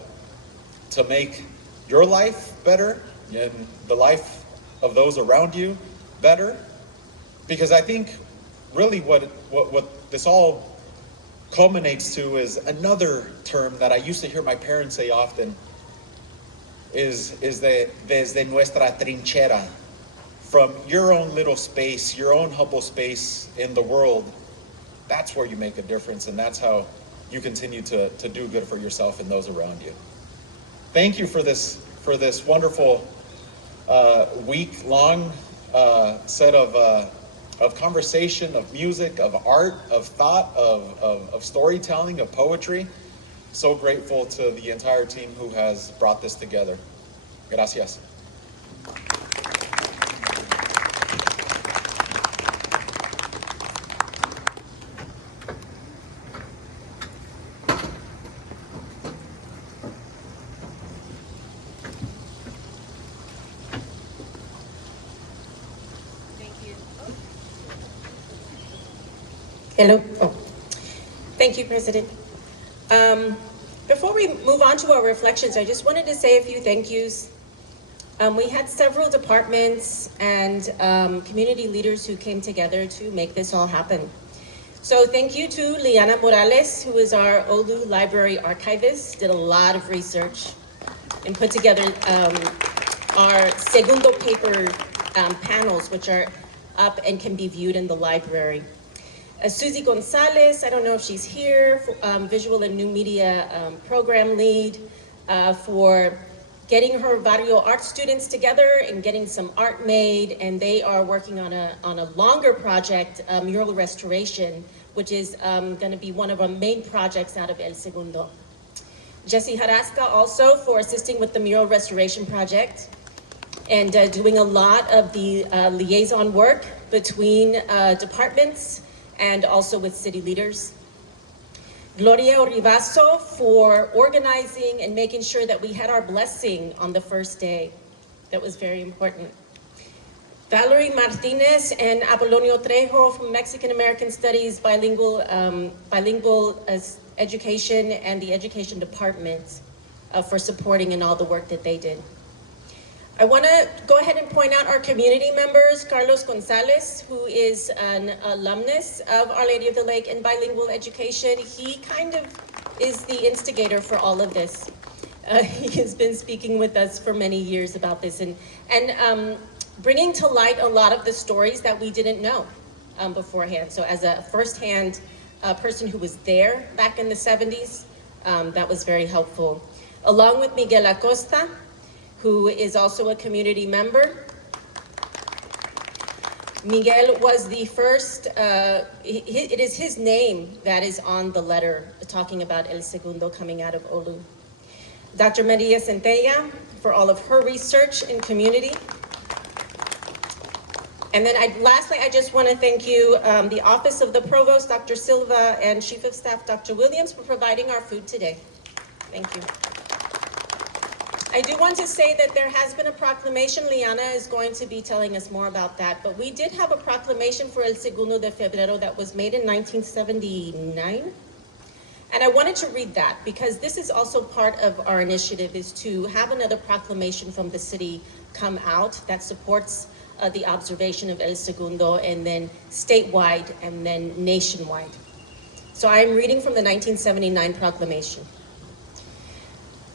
to make your life better and the life of those around you better. Because I think really what this all culminates to is another term that I used to hear my parents say often, is desde nuestra trinchera, from your own little space, your own humble space in the world. That's where you make a difference, and that's how you continue to do good for yourself and those around you. Thank you for this wonderful week-long set of conversation, of music, of art, of thought, of storytelling, of poetry. So grateful to the entire team who has brought this together. Gracias. Hello. Oh. Thank you, President. Before we move on to our reflections, I just wanted to say a few thank yous. We had several departments and community leaders who came together to make this all happen. So thank you to Liana Morales, who is our OLLU library archivist, did a lot of research and put together our Segundo paper panels, which are up and can be viewed in the library. Susie Gonzalez, I don't know if she's here, visual and new media program lead, for getting her Barrio art students together and getting some art made, and they are working on a longer project, mural restoration, which is going to be one of our main projects out of El Segundo. Jesse Haraska also for assisting with the mural restoration project and doing a lot of the liaison work between departments and also with city leaders. Gloria Orivaso for organizing and making sure that we had our blessing on the first day. That was very important. Valerie Martinez and Apolonio Trejo from Mexican American Studies, bilingual education and the education department for supporting in all the work that they did. I want to go ahead and point out our community members. Carlos Gonzalez, who is an alumnus of Our Lady of the Lake in bilingual education. He kind of is the instigator for all of this. He has been speaking with us for many years about this and bringing to light a lot of the stories that we didn't know beforehand. So as a firsthand person who was there back in the 70s, that was very helpful. Along with Miguel Acosta, who is also a community member. Miguel was the first, it is his name that is on the letter talking about El Segundo coming out of OLLU. Dr. Maria Centella for all of her research in community. And then lastly, I just want to thank you, the Office of the Provost, Dr. Silva, and Chief of Staff, Dr. Williams, for providing our food today. Thank you. I do want to say that there has been a proclamation. Liana is going to be telling us more about that, but we did have a proclamation for El Segundo de Febrero that was made in 1979. And I wanted to read that because this is also part of our initiative, is to have another proclamation from the city come out that supports the observation of El Segundo, and then statewide and then nationwide. So I'm reading from the 1979 proclamation.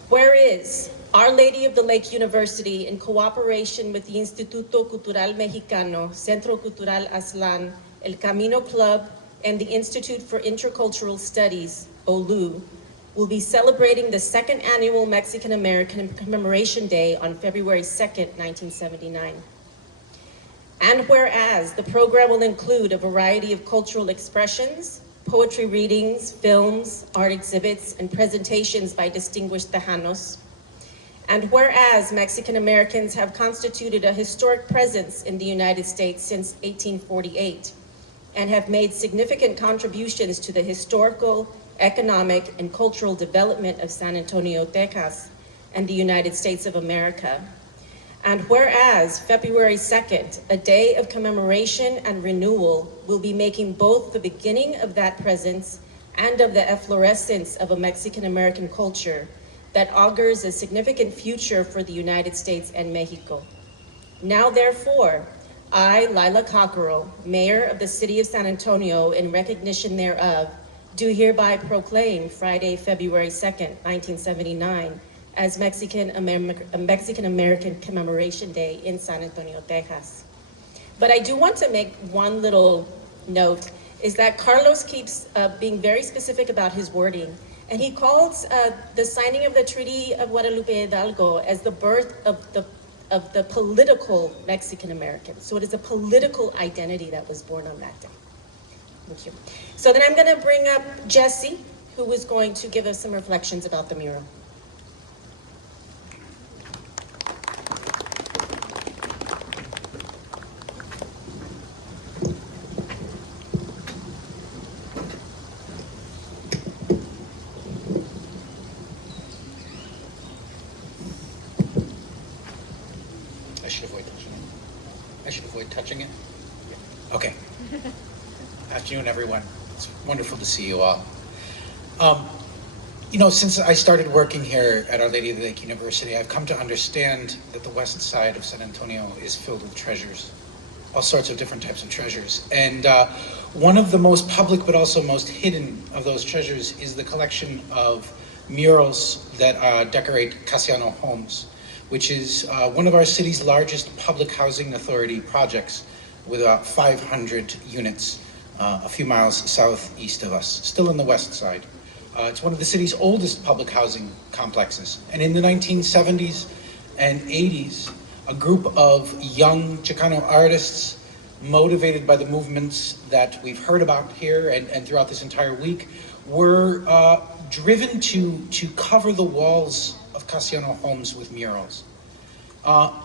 Whereas Our Lady of the Lake University, in cooperation with the Instituto Cultural Mexicano, Centro Cultural Aztlán, El Camino Club, and the Institute for Intercultural Studies, OLLU, will be celebrating the second annual Mexican American Commemoration Day on February 2nd, 1979. And whereas the program will include a variety of cultural expressions, poetry readings, films, art exhibits, and presentations by distinguished Tejanos. And whereas Mexican Americans have constituted a historic presence in the United States since 1848 and have made significant contributions to the historical, economic, and cultural development of San Antonio, Texas, and the United States of America. And whereas February 2nd, a day of commemoration and renewal, will be making both the beginning of that presence and of the efflorescence of a Mexican American culture that augurs a significant future for the United States and Mexico. Now, therefore, I, Lila Cockerell, Mayor of the City of San Antonio, in recognition thereof, do hereby proclaim Friday, February 2nd, 1979, as Mexican American Commemoration Day in San Antonio, Texas. But I do want to make one little note, is that Carlos keeps being very specific about his wording, and he calls the signing of the Treaty of Guadalupe Hidalgo as the birth of the political Mexican American. So it is a political identity that was born on that day. Thank you. So then I'm going to bring up Jesse, who is going to give us some reflections about the mural. I should avoid touching it? Okay. Afternoon, everyone. It's wonderful to see you all. Since I started working here at Our Lady of the Lake University, I've come to understand that the west side of San Antonio is filled with treasures, all sorts of different types of treasures. And one of the most public but also most hidden of those treasures is the collection of murals that decorate Casiano homes, which is one of our city's largest public housing authority projects with about 500 units a few miles southeast of us, still on the west side. It's one of the city's oldest public housing complexes. And in the 1970s and 80s, a group of young Chicano artists, motivated by the movements that we've heard about here and throughout this entire week, were driven to cover the walls of Casiano homes with murals.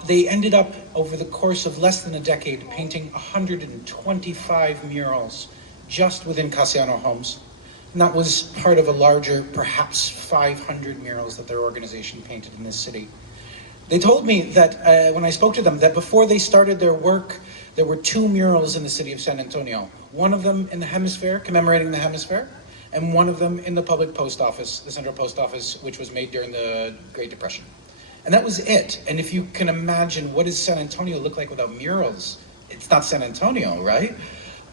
They ended up, over the course of less than a decade, painting 125 murals just within Casiano homes. And that was part of a larger, perhaps 500 murals that their organization painted in this city. They told me that when I spoke to them, that before they started their work, there were 2 murals in the city of San Antonio. One of them in the hemisphere, commemorating the hemisphere, and one of them in the public post office, the Central Post Office, which was made during the Great Depression. And that was it. And if you can imagine, what does San Antonio look like without murals? It's not San Antonio, right?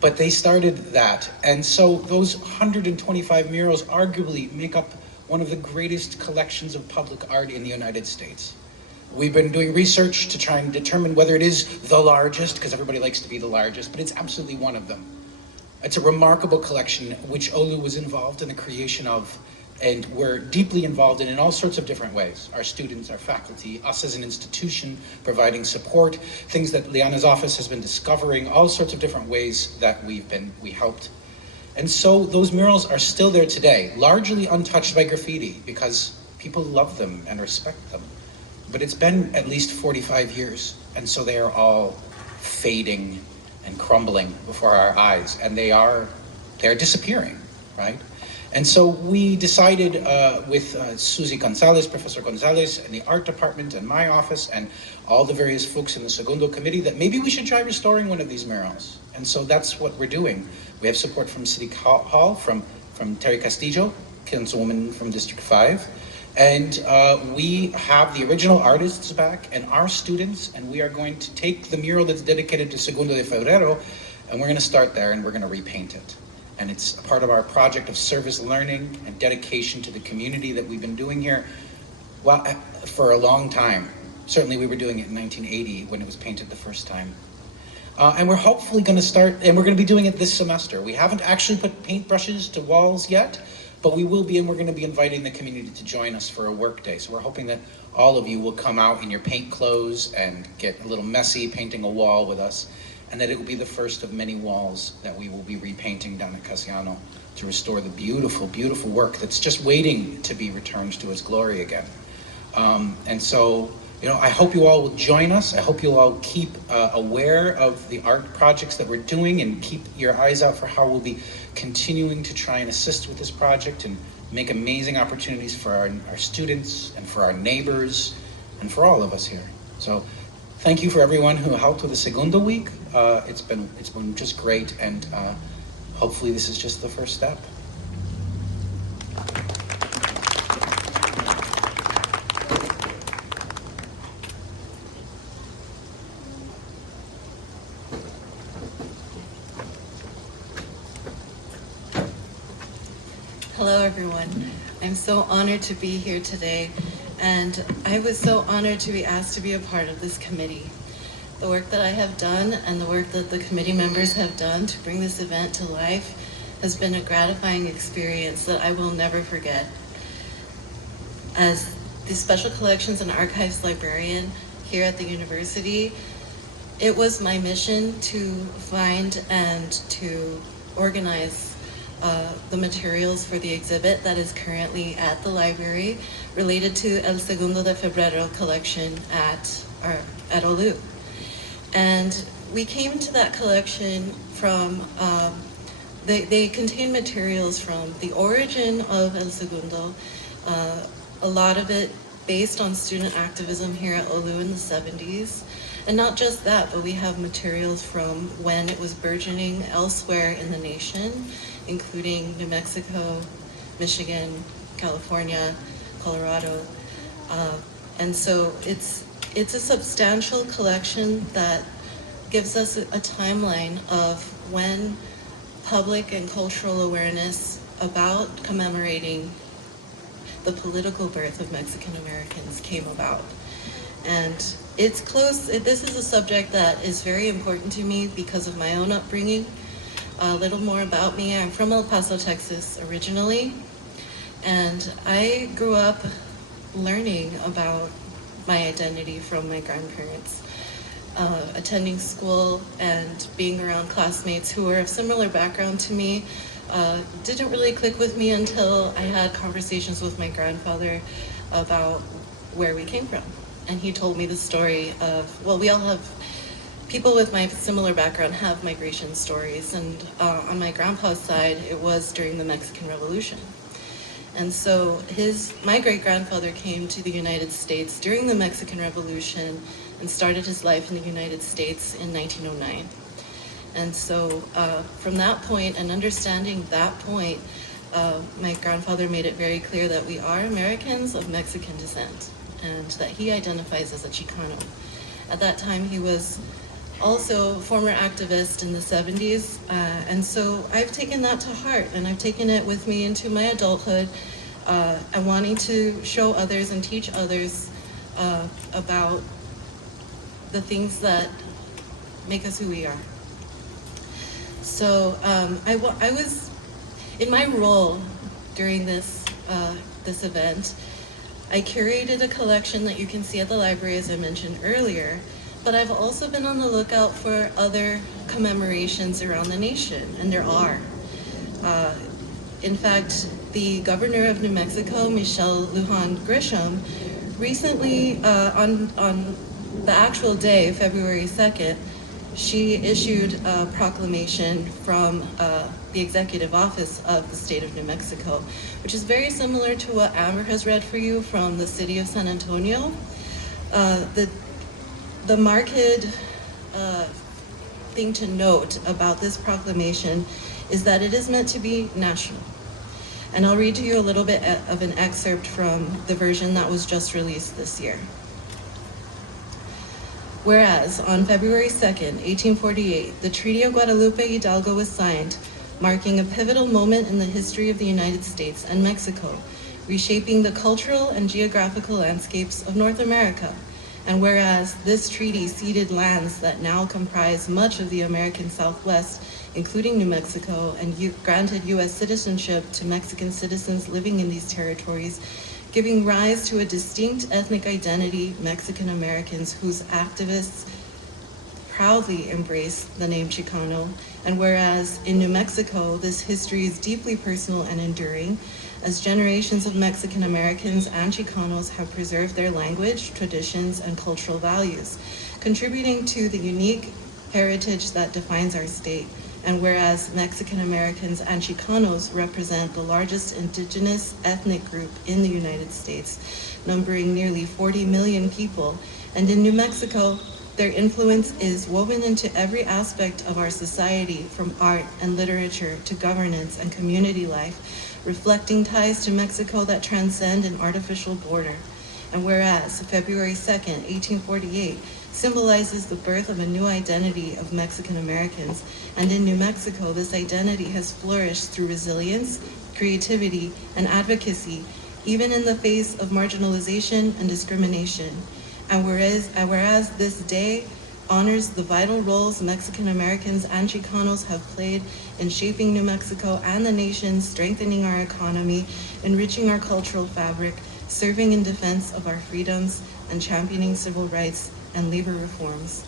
But they started that. And so those 125 murals arguably make up one of the greatest collections of public art in the United States. We've been doing research to try and determine whether it is the largest, because everybody likes to be the largest, but it's absolutely one of them. It's a remarkable collection which OLLU was involved in the creation of, and we're deeply involved in all sorts of different ways. Our students, our faculty, us as an institution, providing support, things that Liana's office has been discovering, all sorts of different ways that we helped. And so those murals are still there today, largely untouched by graffiti, because people love them and respect them. But it's been at least 45 years, and so they are all fading and crumbling before our eyes, and they're disappearing, right? And so we decided with Susie Gonzalez, Professor Gonzalez, and the art department and my office and all the various folks in the Segundo committee that maybe we should try restoring one of these murals. And so that's what we're doing. We have support from City Hall, from Terry Castillo, councilwoman from District 5. And we have the original artists back and our students, and we are going to take the mural that's dedicated to Segundo de Febrero, and we're going to start there and we're going to repaint it. And it's a part of our project of service learning and dedication to the community that we've been doing here for a long time. Certainly we were doing it in 1980 when it was painted the first time. And we're hopefully going to start, and we're going to be doing it this semester. We haven't actually put paintbrushes to walls yet, but we will be, and we're going to be inviting the community to join us for a work day. So we're hoping that all of you will come out in your paint clothes and get a little messy painting a wall with us, and that it will be the first of many walls that we will be repainting down at Casiano to restore the beautiful, beautiful work that's just waiting to be returned to its glory again. And so, I hope you all will join us. I hope you'll all keep aware of the art projects that we're doing and keep your eyes out for how we'll be continuing to try and assist with this project and make amazing opportunities for our students and for our neighbors and for all of us here. So thank you for everyone who helped with the Segundo week. It's been just great, and hopefully this is just the first step. Hello, everyone. I'm so honored to be here today, and I was so honored to be asked to be a part of this committee. The work that I have done and the work that the committee members have done to bring this event to life has been a gratifying experience that I will never forget. As the Special Collections and Archives librarian here at the university, it was my mission to find and to organize the materials for the exhibit that is currently at the library related to El Segundo de Febrero collection at OLLU. And we came to that collection from, they contain materials from the origin of El Segundo, a lot of it based on student activism here at OLLU in the 70s. And not just that, but we have materials from when it was burgeoning elsewhere in the nation, including New Mexico, Michigan, California, Colorado. And so it's a substantial collection that gives us a timeline of when public and cultural awareness about commemorating the political birth of Mexican Americans came about. And it's close, this is a subject that is very important to me because of my own upbringing. A little more about me, I'm from El Paso, Texas originally, and I grew up learning about my identity from my grandparents. Attending school and being around classmates who were of similar background to me didn't really click with me until I had conversations with my grandfather about where we came from. And he told me the story of, well, we all have people with my similar background have migration stories, and on my grandpa's side, it was during the Mexican Revolution. And so my great-grandfather came to the United States during the Mexican Revolution and started his life in the United States in 1909. And so from that point and understanding that point, my grandfather made it very clear that we are Americans of Mexican descent and that he identifies as a Chicano. At that time, he was also a former activist in the 70s, and so I've taken that to heart, and I've taken it with me into my adulthood, and wanting to show others and teach others about the things that make us who we are. So I was, in my role during this event, I curated a collection that you can see at the library, as I mentioned earlier, but I've also been on the lookout for other commemorations around the nation, and there are. In fact, the governor of New Mexico, Michelle Lujan Grisham, recently, on the actual day, February 2nd, she issued a proclamation from the executive office of the state of New Mexico, which is very similar to what Amber has read for you from the city of San Antonio. The marked thing to note about this proclamation is that it is meant to be national. And I'll read to you a little bit of an excerpt from the version that was just released this year. Whereas, on February 2nd, 1848, the Treaty of Guadalupe Hidalgo was signed, marking a pivotal moment in the history of the United States and Mexico, reshaping the cultural and geographical landscapes of North America. And whereas this treaty ceded lands that now comprise much of the American Southwest, including New Mexico, and granted U.S. citizenship to Mexican citizens living in these territories, giving rise to a distinct ethnic identity, Mexican Americans whose activists proudly embrace the name Chicano. And whereas in New Mexico, this history is deeply personal and enduring, as generations of Mexican Americans and Chicanos have preserved their language, traditions, and cultural values, contributing to the unique heritage that defines our state. And whereas Mexican Americans and Chicanos represent the largest indigenous ethnic group in the United States, numbering nearly 40 million people, and in New Mexico, their influence is woven into every aspect of our society, from art and literature to governance and community life, reflecting ties to Mexico that transcend an artificial border. And whereas February 2nd, 1848, symbolizes the birth of a new identity of Mexican Americans, and in New Mexico, this identity has flourished through resilience, creativity, and advocacy, even in the face of marginalization and discrimination. And whereas this day honors the vital roles Mexican Americans and Chicanos have played in shaping New Mexico and the nation, strengthening our economy, enriching our cultural fabric, serving in defense of our freedoms, and championing civil rights and labor reforms.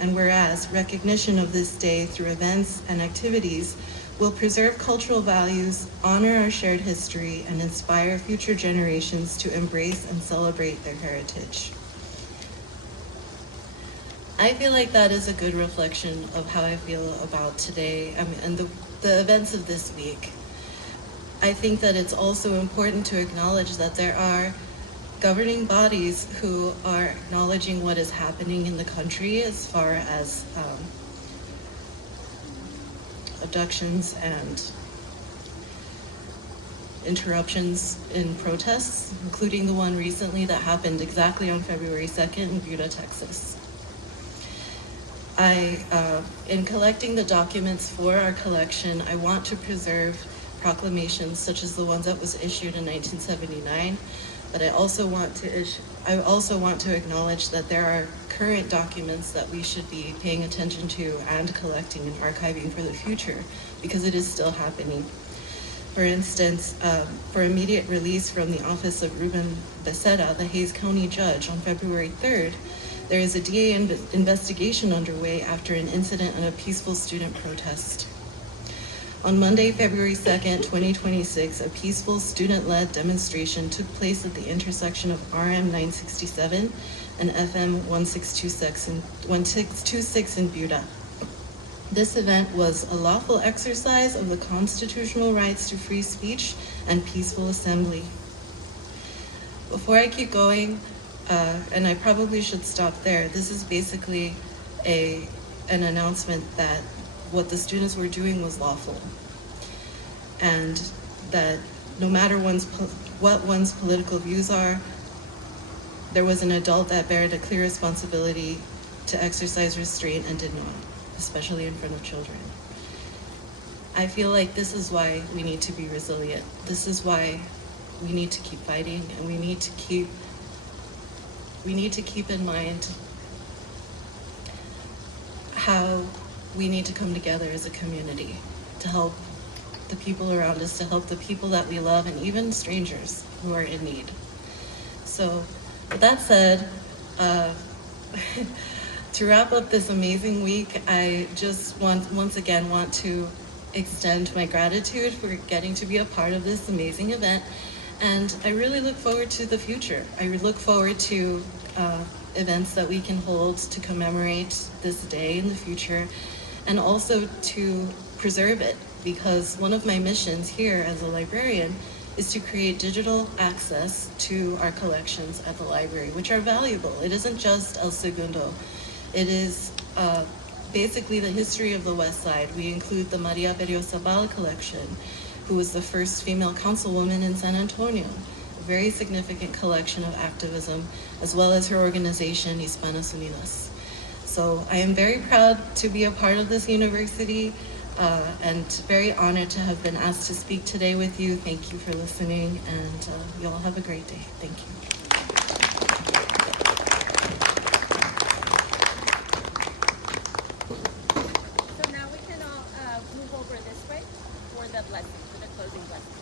And whereas recognition of this day through events and activities will preserve cultural values, honor our shared history, and inspire future generations to embrace and celebrate their heritage. I feel like that is a good reflection of how I feel about today and the events of this week. I think that it's also important to acknowledge that there are governing bodies who are acknowledging what is happening in the country as far as abductions and interruptions in protests, including the one recently that happened exactly on February 2nd in Buda, Texas. In collecting the documents for our collection, I want to preserve proclamations such as the ones that was issued in 1979, but I also want to acknowledge that there are current documents that we should be paying attention to and collecting and archiving for the future, because it is still happening. For instance, for immediate release from the office of Ruben Becerra, the Hays County judge, on February 3rd, there is a DA investigation underway after an incident at a peaceful student protest. On Monday, February 2nd, 2026, a peaceful student-led demonstration took place at the intersection of RM 967 and FM 1626 in Buda. This event was a lawful exercise of the constitutional rights to free speech and peaceful assembly. Before I keep going, and I probably should stop there, this is basically an announcement that what the students were doing was lawful, and that no matter what one's political views are, there was an adult that bared a clear responsibility to exercise restraint and did not, especially in front of children. I feel like this is why we need to be resilient. This is why we need to keep fighting, and we need to keep in mind how we need to come together as a community to help the people around us, to help the people that we love, and even strangers who are in need. So with that said, to wrap up this amazing week, I just once again want to extend my gratitude for getting to be a part of this amazing event. And I really look forward to the future. I look forward to events that we can hold to commemorate this day in the future, and also to preserve it, because one of my missions here as a librarian is to create digital access to our collections at the library, which are valuable. It isn't just El Segundo. It is basically the history of the West Side. We include the Maria Berriozabal collection, who was the first female councilwoman in San Antonio, a very significant collection of activism, as well as her organization, Hispanas Unidas. So I am very proud to be a part of this university, and very honored to have been asked to speak today with you. Thank you for listening, and you all have a great day. Thank you. So now we can all move over this way for the blessing, for the closing blessing.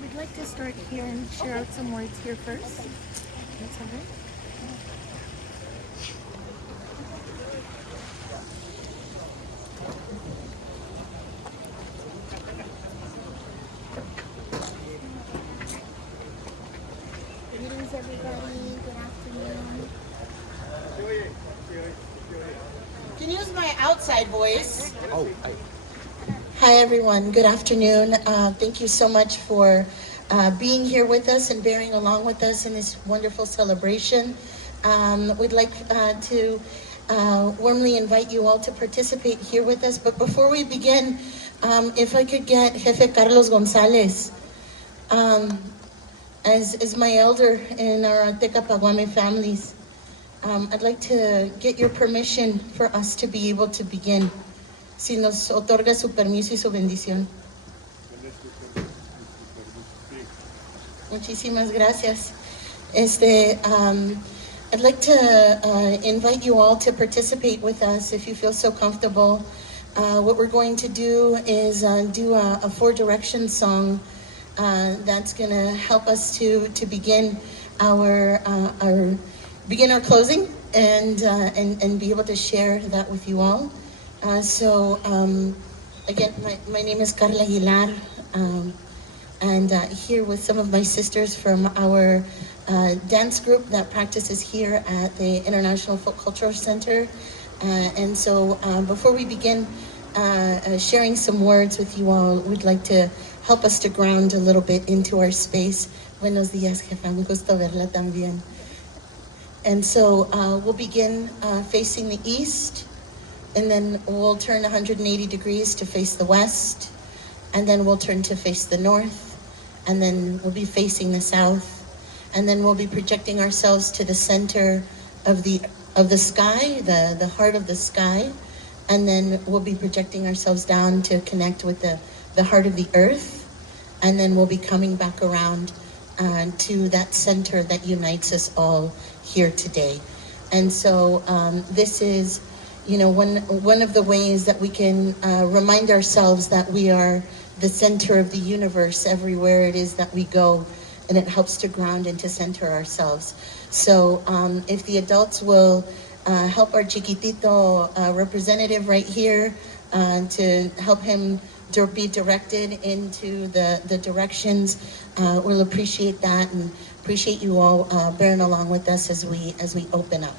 We'd like to start here and share out some words here first. That's all right. Greetings, everybody. Good afternoon. Can you use my outside voice? Hi, everyone. Good afternoon. Thank you so much for being here with us and bearing along with us in this wonderful celebration. We'd like to warmly invite you all to participate here with us. But before we begin, if I could get Jefe Carlos Gonzalez as my elder in our Azteca Paguame families. I'd like to get your permission for us to be able to begin. Si nos otorga su permiso y su bendición. Muchísimas gracias. I'd like to invite you all to participate with us if you feel so comfortable. What we're going to do is do a four direction song that's going to help us to begin our closing and be able to share that with you all. Again, my name is Carla Aguilar, and here with some of my sisters from our dance group that practices here at the International Folk Cultural Center. Before we begin sharing some words with you all, we'd like to help us to ground a little bit into our space. Buenos días, jefa, un gusto verla también. And so we'll begin facing the east, and then we'll turn 180 degrees to face the west, and then we'll turn to face the north, and then we'll be facing the south, and then we'll be projecting ourselves to the center of the sky, the heart of the sky, and then we'll be projecting ourselves down to connect with the heart of the earth, and then we'll be coming back around to that center that unites us all here today. And so this is, one of the ways that we can remind ourselves that we are the center of the universe everywhere it is that we go, and it helps to ground and to center ourselves. So if the adults will help our chiquitito representative right here to help him be directed into the directions, we'll appreciate that, and appreciate you all bearing along with us as we open up.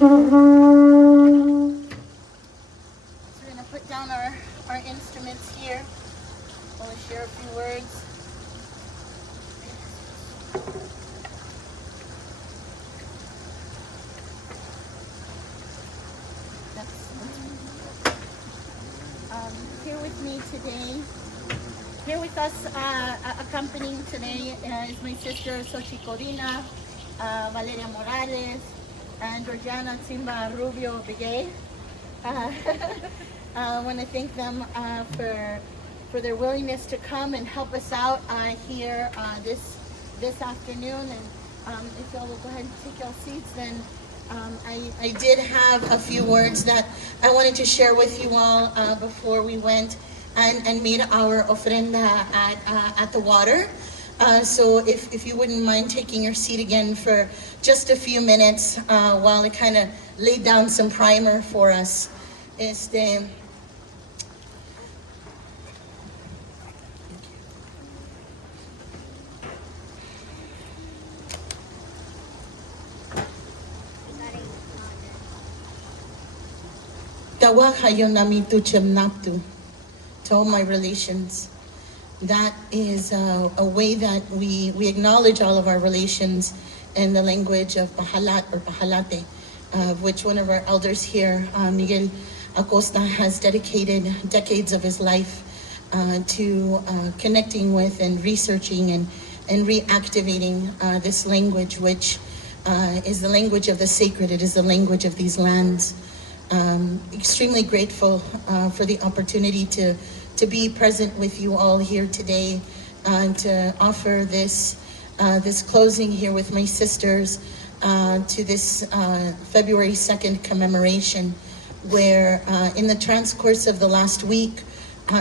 we're gonna put down our instruments here. We'll share a few words. Here with me today, here with us accompanying today is my sister Xochitl Corina, Valeria Morales, and Georgiana Timba Rubio Bigay. I want to thank them for their willingness to come and help us out here this afternoon. And if y'all will go ahead and take y'all seats, then I did have a few words that I wanted to share with you all before we went and made our ofrenda at the water. So if you wouldn't mind taking your seat again for just a few minutes while I kind of laid down some primer for us. To all my relations. That is a way that we acknowledge all of our relations in the language of Pahalat or Pahalate, which one of our elders here, Miguel Acosta, has dedicated decades of his life to connecting with and researching and reactivating this language, which is the language of the sacred. It is the language of these lands. Extremely grateful for the opportunity to be present with you all here today and to offer this closing here with my sisters to this February 2nd commemoration, where in the transcourse of the last week,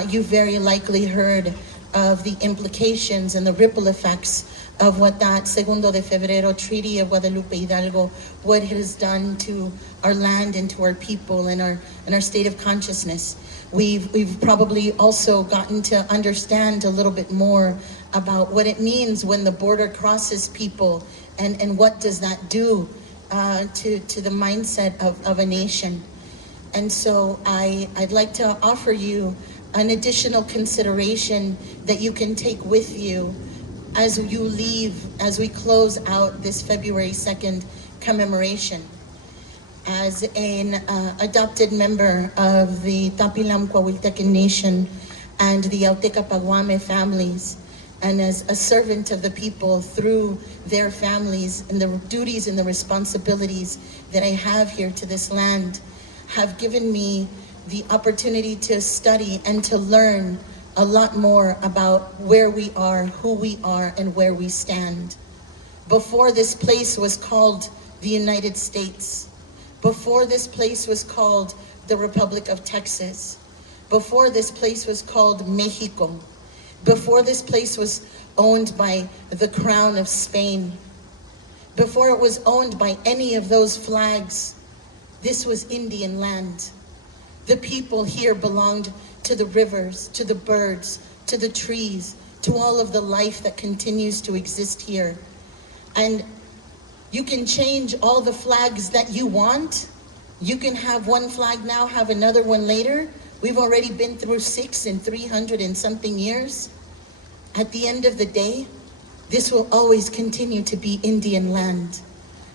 you very likely heard of the implications and the ripple effects of what that Segundo de Febrero Treaty of Guadalupe Hidalgo, what it has done to our land and to our people and our state of consciousness. We've probably also gotten to understand a little bit more about what it means when the border crosses people and what does that do to the mindset of a nation. And so I'd like to offer you an additional consideration that you can take with you as you leave, as we close out this February 2nd commemoration. As an adopted member of the Tapilam Coahuiltecan Nation and the Auteca Paguame families, and as a servant of the people through their families and the duties and the responsibilities that I have here to this land, have given me the opportunity to study and to learn a lot more about where we are, who we are, and where we stand. Before this place was called the United States, before this place was called the Republic of Texas, before this place was called Mexico, before this place was owned by the Crown of Spain, before it was owned by any of those flags, this was Indian land. The people here belonged to the rivers, to the birds, to the trees, to all of the life that continues to exist here. And you can change all the flags that you want. You can have one flag now, have another one later. We've already been through 6 and 300 and something years. At the end of the day, this will always continue to be Indian land.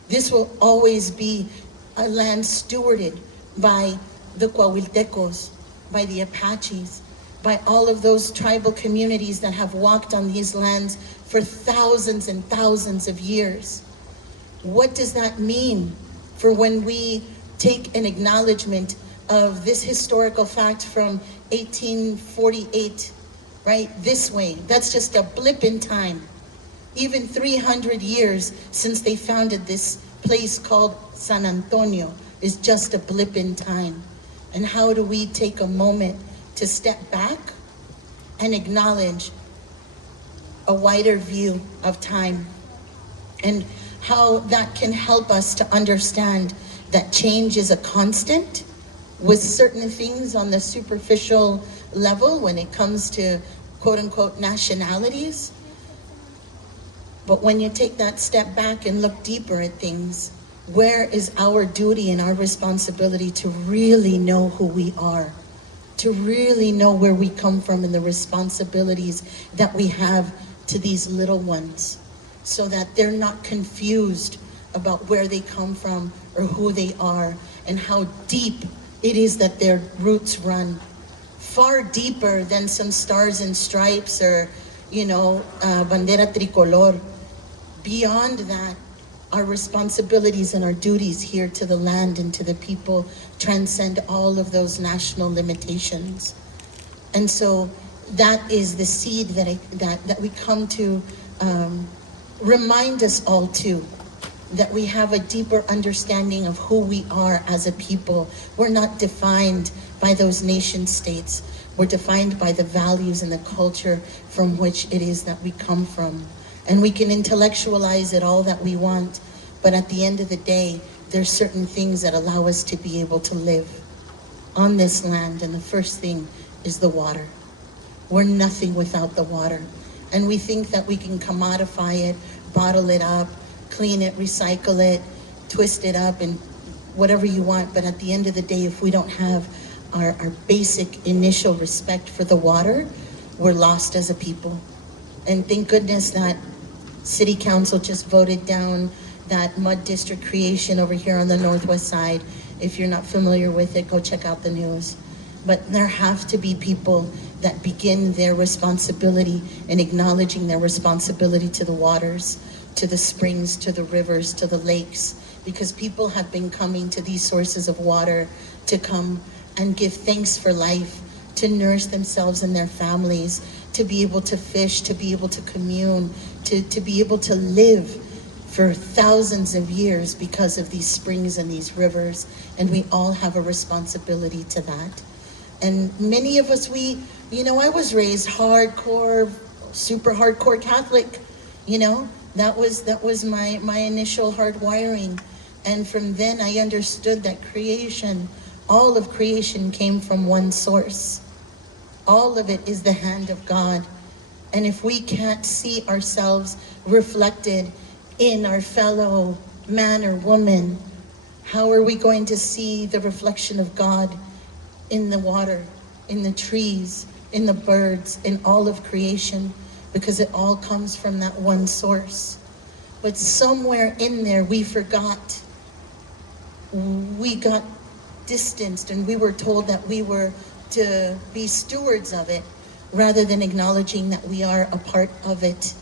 This will always be a land stewarded by the Coahuiltecos, by the Apaches, by all of those tribal communities that have walked on these lands for thousands and thousands of years. What does that mean for when we take an acknowledgement of this historical fact from 1848, right? This way, that's just a blip in time. Even 300 years since they founded this place called San Antonio is just a blip in time. And how do we take a moment to step back and acknowledge a wider view of time, and how that can help us to understand that change is a constant with certain things on the superficial level when it comes to quote unquote nationalities. But when you take that step back and look deeper at things, Where is our duty and our responsibility to really know who we are? To really know where we come from and the responsibilities that we have to these little ones, so that they're not confused about where they come from or who they are and how deep it is that their roots run. Far deeper than some stars and stripes or, bandera tricolor. Beyond that, our responsibilities and our duties here to the land and to the people transcend all of those national limitations. And so that is the seed that we come to remind us all too, that we have a deeper understanding of who we are as a people. We're not defined by those nation states. We're defined by the values and the culture from which it is that we come from. And we can intellectualize it all that we want, but at the end of the day, there's certain things that allow us to be able to live on this land, and the first thing is the water. We're nothing without the water. And we think that we can commodify it, bottle it up, clean it, recycle it, twist it up, and whatever you want, but at the end of the day, if we don't have our basic initial respect for the water, we're lost as a people. And thank goodness that City Council just voted down that mud district creation over here on the northwest side. If you're not familiar with it, go check out the news. But there have to be people that begin their responsibility and acknowledging their responsibility to the waters, to the springs, to the rivers, to the lakes, because people have been coming to these sources of water to come and give thanks for life, to nourish themselves and their families, to be able to fish, to be able to commune, to be able to live for thousands of years because of these springs and these rivers. And we all have a responsibility to that. And many of us, I was raised hardcore, super hardcore Catholic, that was my initial hardwiring. And from then I understood that all of creation came from one source. All of it is the hand of God. And if we can't see ourselves reflected in our fellow man or woman, how are we going to see the reflection of God in the water, in the trees, in the birds, in all of creation? Because it all comes from that one source. But somewhere in there we forgot. We got distanced, and we were told that we were to be stewards of it rather than acknowledging that we are a part of it.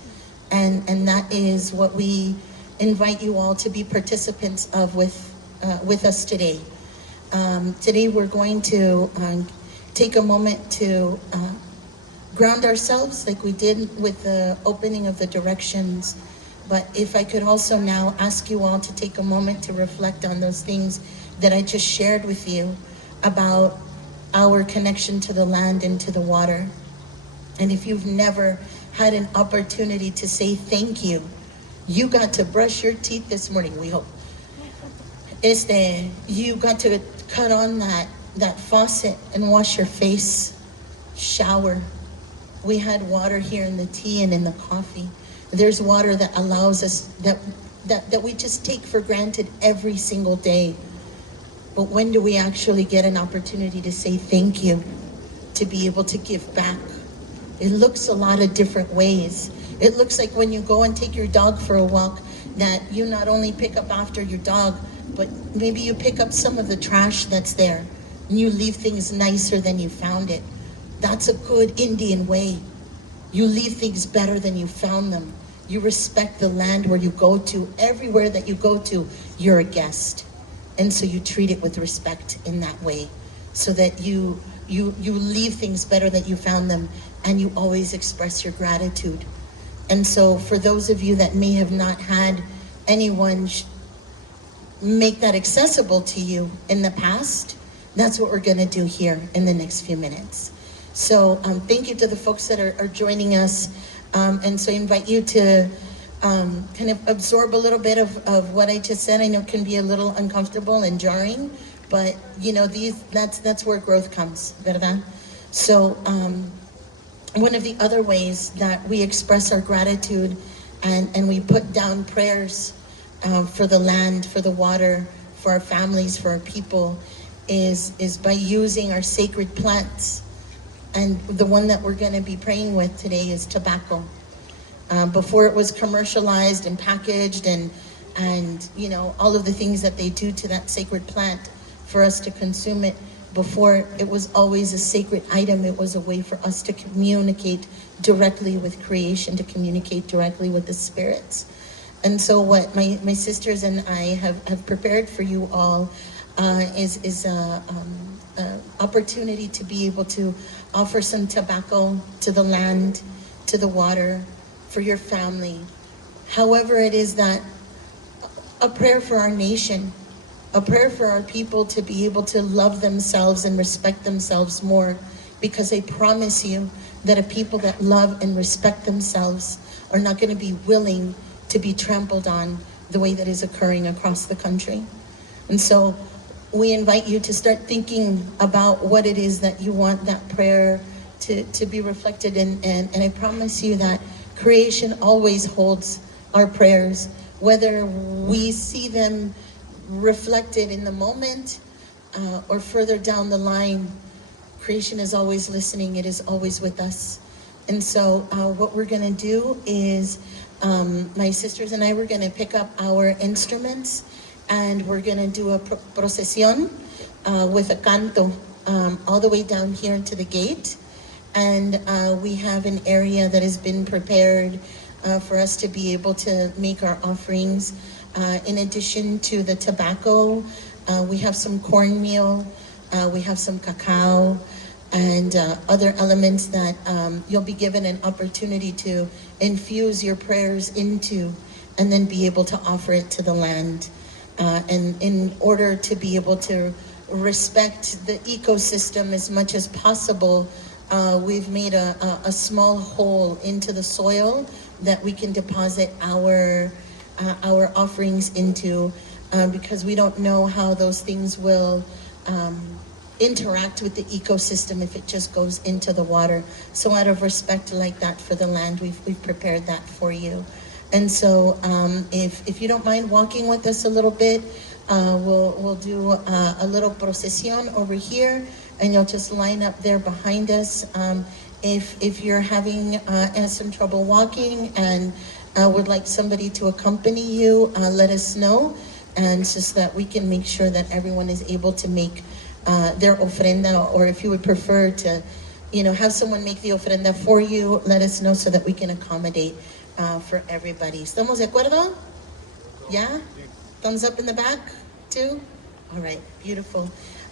And that is what we invite you all to be participants of with us today. Today we're going to take a moment to ground ourselves like we did with the opening of the directions. But if I could also now ask you all to take a moment to reflect on those things that I just shared with you about our connection to the land and to the water. And if you've never had an opportunity to say thank you, you got to brush your teeth this morning, we hope. You got to cut on that faucet and wash your face, shower. We had water here in the tea and in the coffee. There's water that allows us, that we just take for granted every single day. But when do we actually get an opportunity to say thank you, to be able to give back? It looks a lot of different ways. It looks like when you go and take your dog for a walk, that you not only pick up after your dog, but maybe you pick up some of the trash that's there, and you leave things nicer than you found it. That's a good Indian way. You leave things better than you found them. You respect the land where you go to. Everywhere that you go to, you're a guest. And so you treat it with respect in that way, so that you leave things better than you found them, and you always express your gratitude. And so for those of you that may have not had anyone make that accessible to you in the past, that's what we're going to do here in the next few minutes. So thank you to the folks that are joining us. And so I invite you to kind of absorb a little bit of what I just said. I know it can be a little uncomfortable and jarring, but that's where growth comes, ¿verdad? So one of the other ways that we express our gratitude and we put down prayers for the land, for the water, for our families, for our people, is by using our sacred plants. And the one that we're going to be praying with today is tobacco. Before it was commercialized and packaged and you know, all of the things that they do to that sacred plant for us to consume it, before it was always a sacred item. It was a way for us to communicate directly with creation, to communicate directly with the spirits. And so what my sisters and I have prepared for you all is a opportunity to be able to offer some tobacco to the land, to the water, for your family. However it is that a prayer for our nation, a prayer for our people to be able to love themselves and respect themselves more, because I promise you that a people that love and respect themselves are not going to be willing to be trampled on the way that is occurring across the country. And so we invite you to start thinking about what it is that you want that prayer to be reflected in. And I promise you that creation always holds our prayers, whether we see them reflected in the moment or further down the line. Creation is always listening. It is always with us. And so what we're going to do is my sisters and I, we're going to pick up our instruments and we're going to do a procesión with a canto all the way down here to the gate. And we have an area that has been prepared for us to be able to make our offerings. In addition to the tobacco, we have some cornmeal, we have some cacao, and other elements that you'll be given an opportunity to infuse your prayers into, and then be able to offer it to the land. And in order to be able to respect the ecosystem as much as possible, we've made a small hole into the soil that we can deposit our offerings into, because we don't know how those things will interact with the ecosystem if it just goes into the water. So out of respect like that for the land, we've prepared that for you. And so if you don't mind walking with us a little bit, we'll do a little procesión over here, and you'll just line up there behind us. If you're having some trouble walking and would like somebody to accompany you, let us know, and just that we can make sure that everyone is able to make their ofrenda, or if you would prefer to, have someone make the ofrenda for you, let us know so that we can accommodate for everybody. ¿Estamos de acuerdo? Yeah? Thumbs up in the back too? All right, beautiful.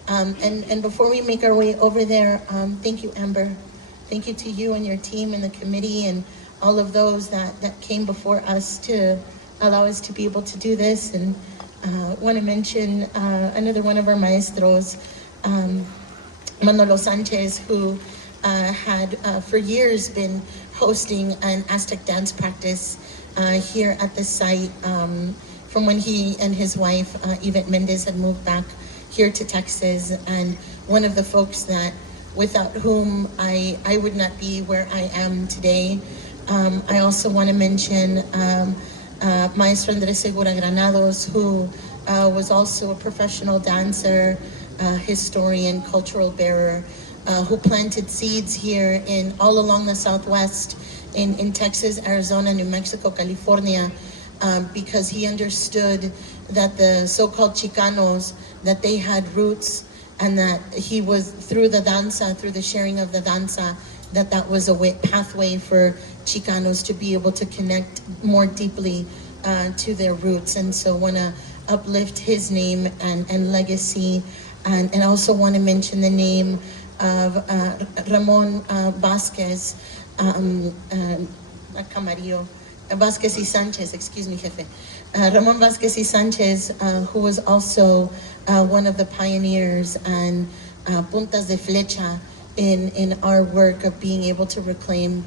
And before we make our way over there, thank you, Amber. Thank you to you and your team and the committee and all of those that came before us to allow us to be able to do this. And want to mention another one of our maestros, Manolo Sanchez, who had for years been hosting an Aztec dance practice here at the site from when he and his wife, Yvette Mendez, had moved back here to Texas. And one of the folks that without whom I would not be where I am today. I also want to mention Maestro Andres Segura Granados, who was also a professional dancer, historian, cultural bearer, who planted seeds here in all along the Southwest, in Texas, Arizona, New Mexico, California, because he understood that the so-called Chicanos, that they had roots, and that he was, through the danza, through the sharing of the danza, that was a pathway for Chicanos to be able to connect more deeply to their roots. And so want to uplift his name and legacy. And also want to mention the name of Ramon Vasquez, Camarillo, Vasquez y Sanchez, excuse me, Jefe. Ramon Vasquez y Sanchez, who was also one of the pioneers and puntas de flecha in our work of being able to reclaim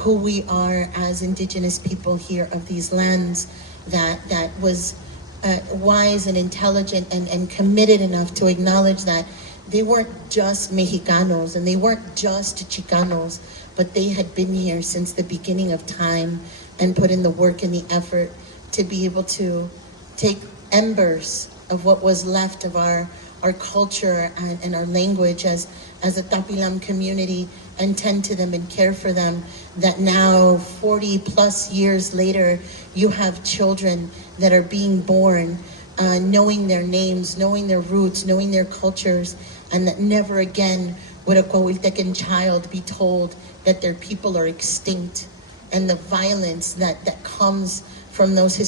who we are as indigenous people here of these lands, that was wise and intelligent and committed enough to acknowledge that they weren't just Mexicanos and they weren't just Chicanos, but they had been here since the beginning of time and put in the work and the effort to be able to take embers of what was left of our culture and our language as a Tapilam community and tend to them and care for them, that now 40 plus years later, you have children that are being born knowing their names, knowing their roots, knowing their cultures, and that never again would a Coahuiltecan child be told that their people are extinct, and the violence that comes from those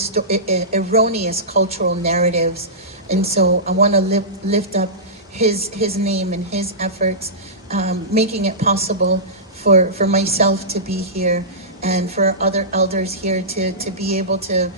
erroneous cultural narratives. And so I want to lift up his name and his efforts, making it possible for myself to be here and for other elders here to be able to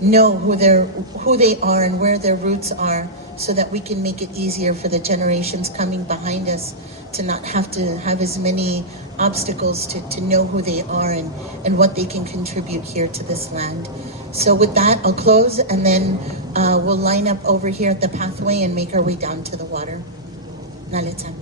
know who they are and where their roots are, so that we can make it easier for the generations coming behind us to not have to have as many obstacles to know who they are and what they can contribute here to this land. So with that, I'll close, and then we'll line up over here at the pathway and make our way down to the water. Nalitan.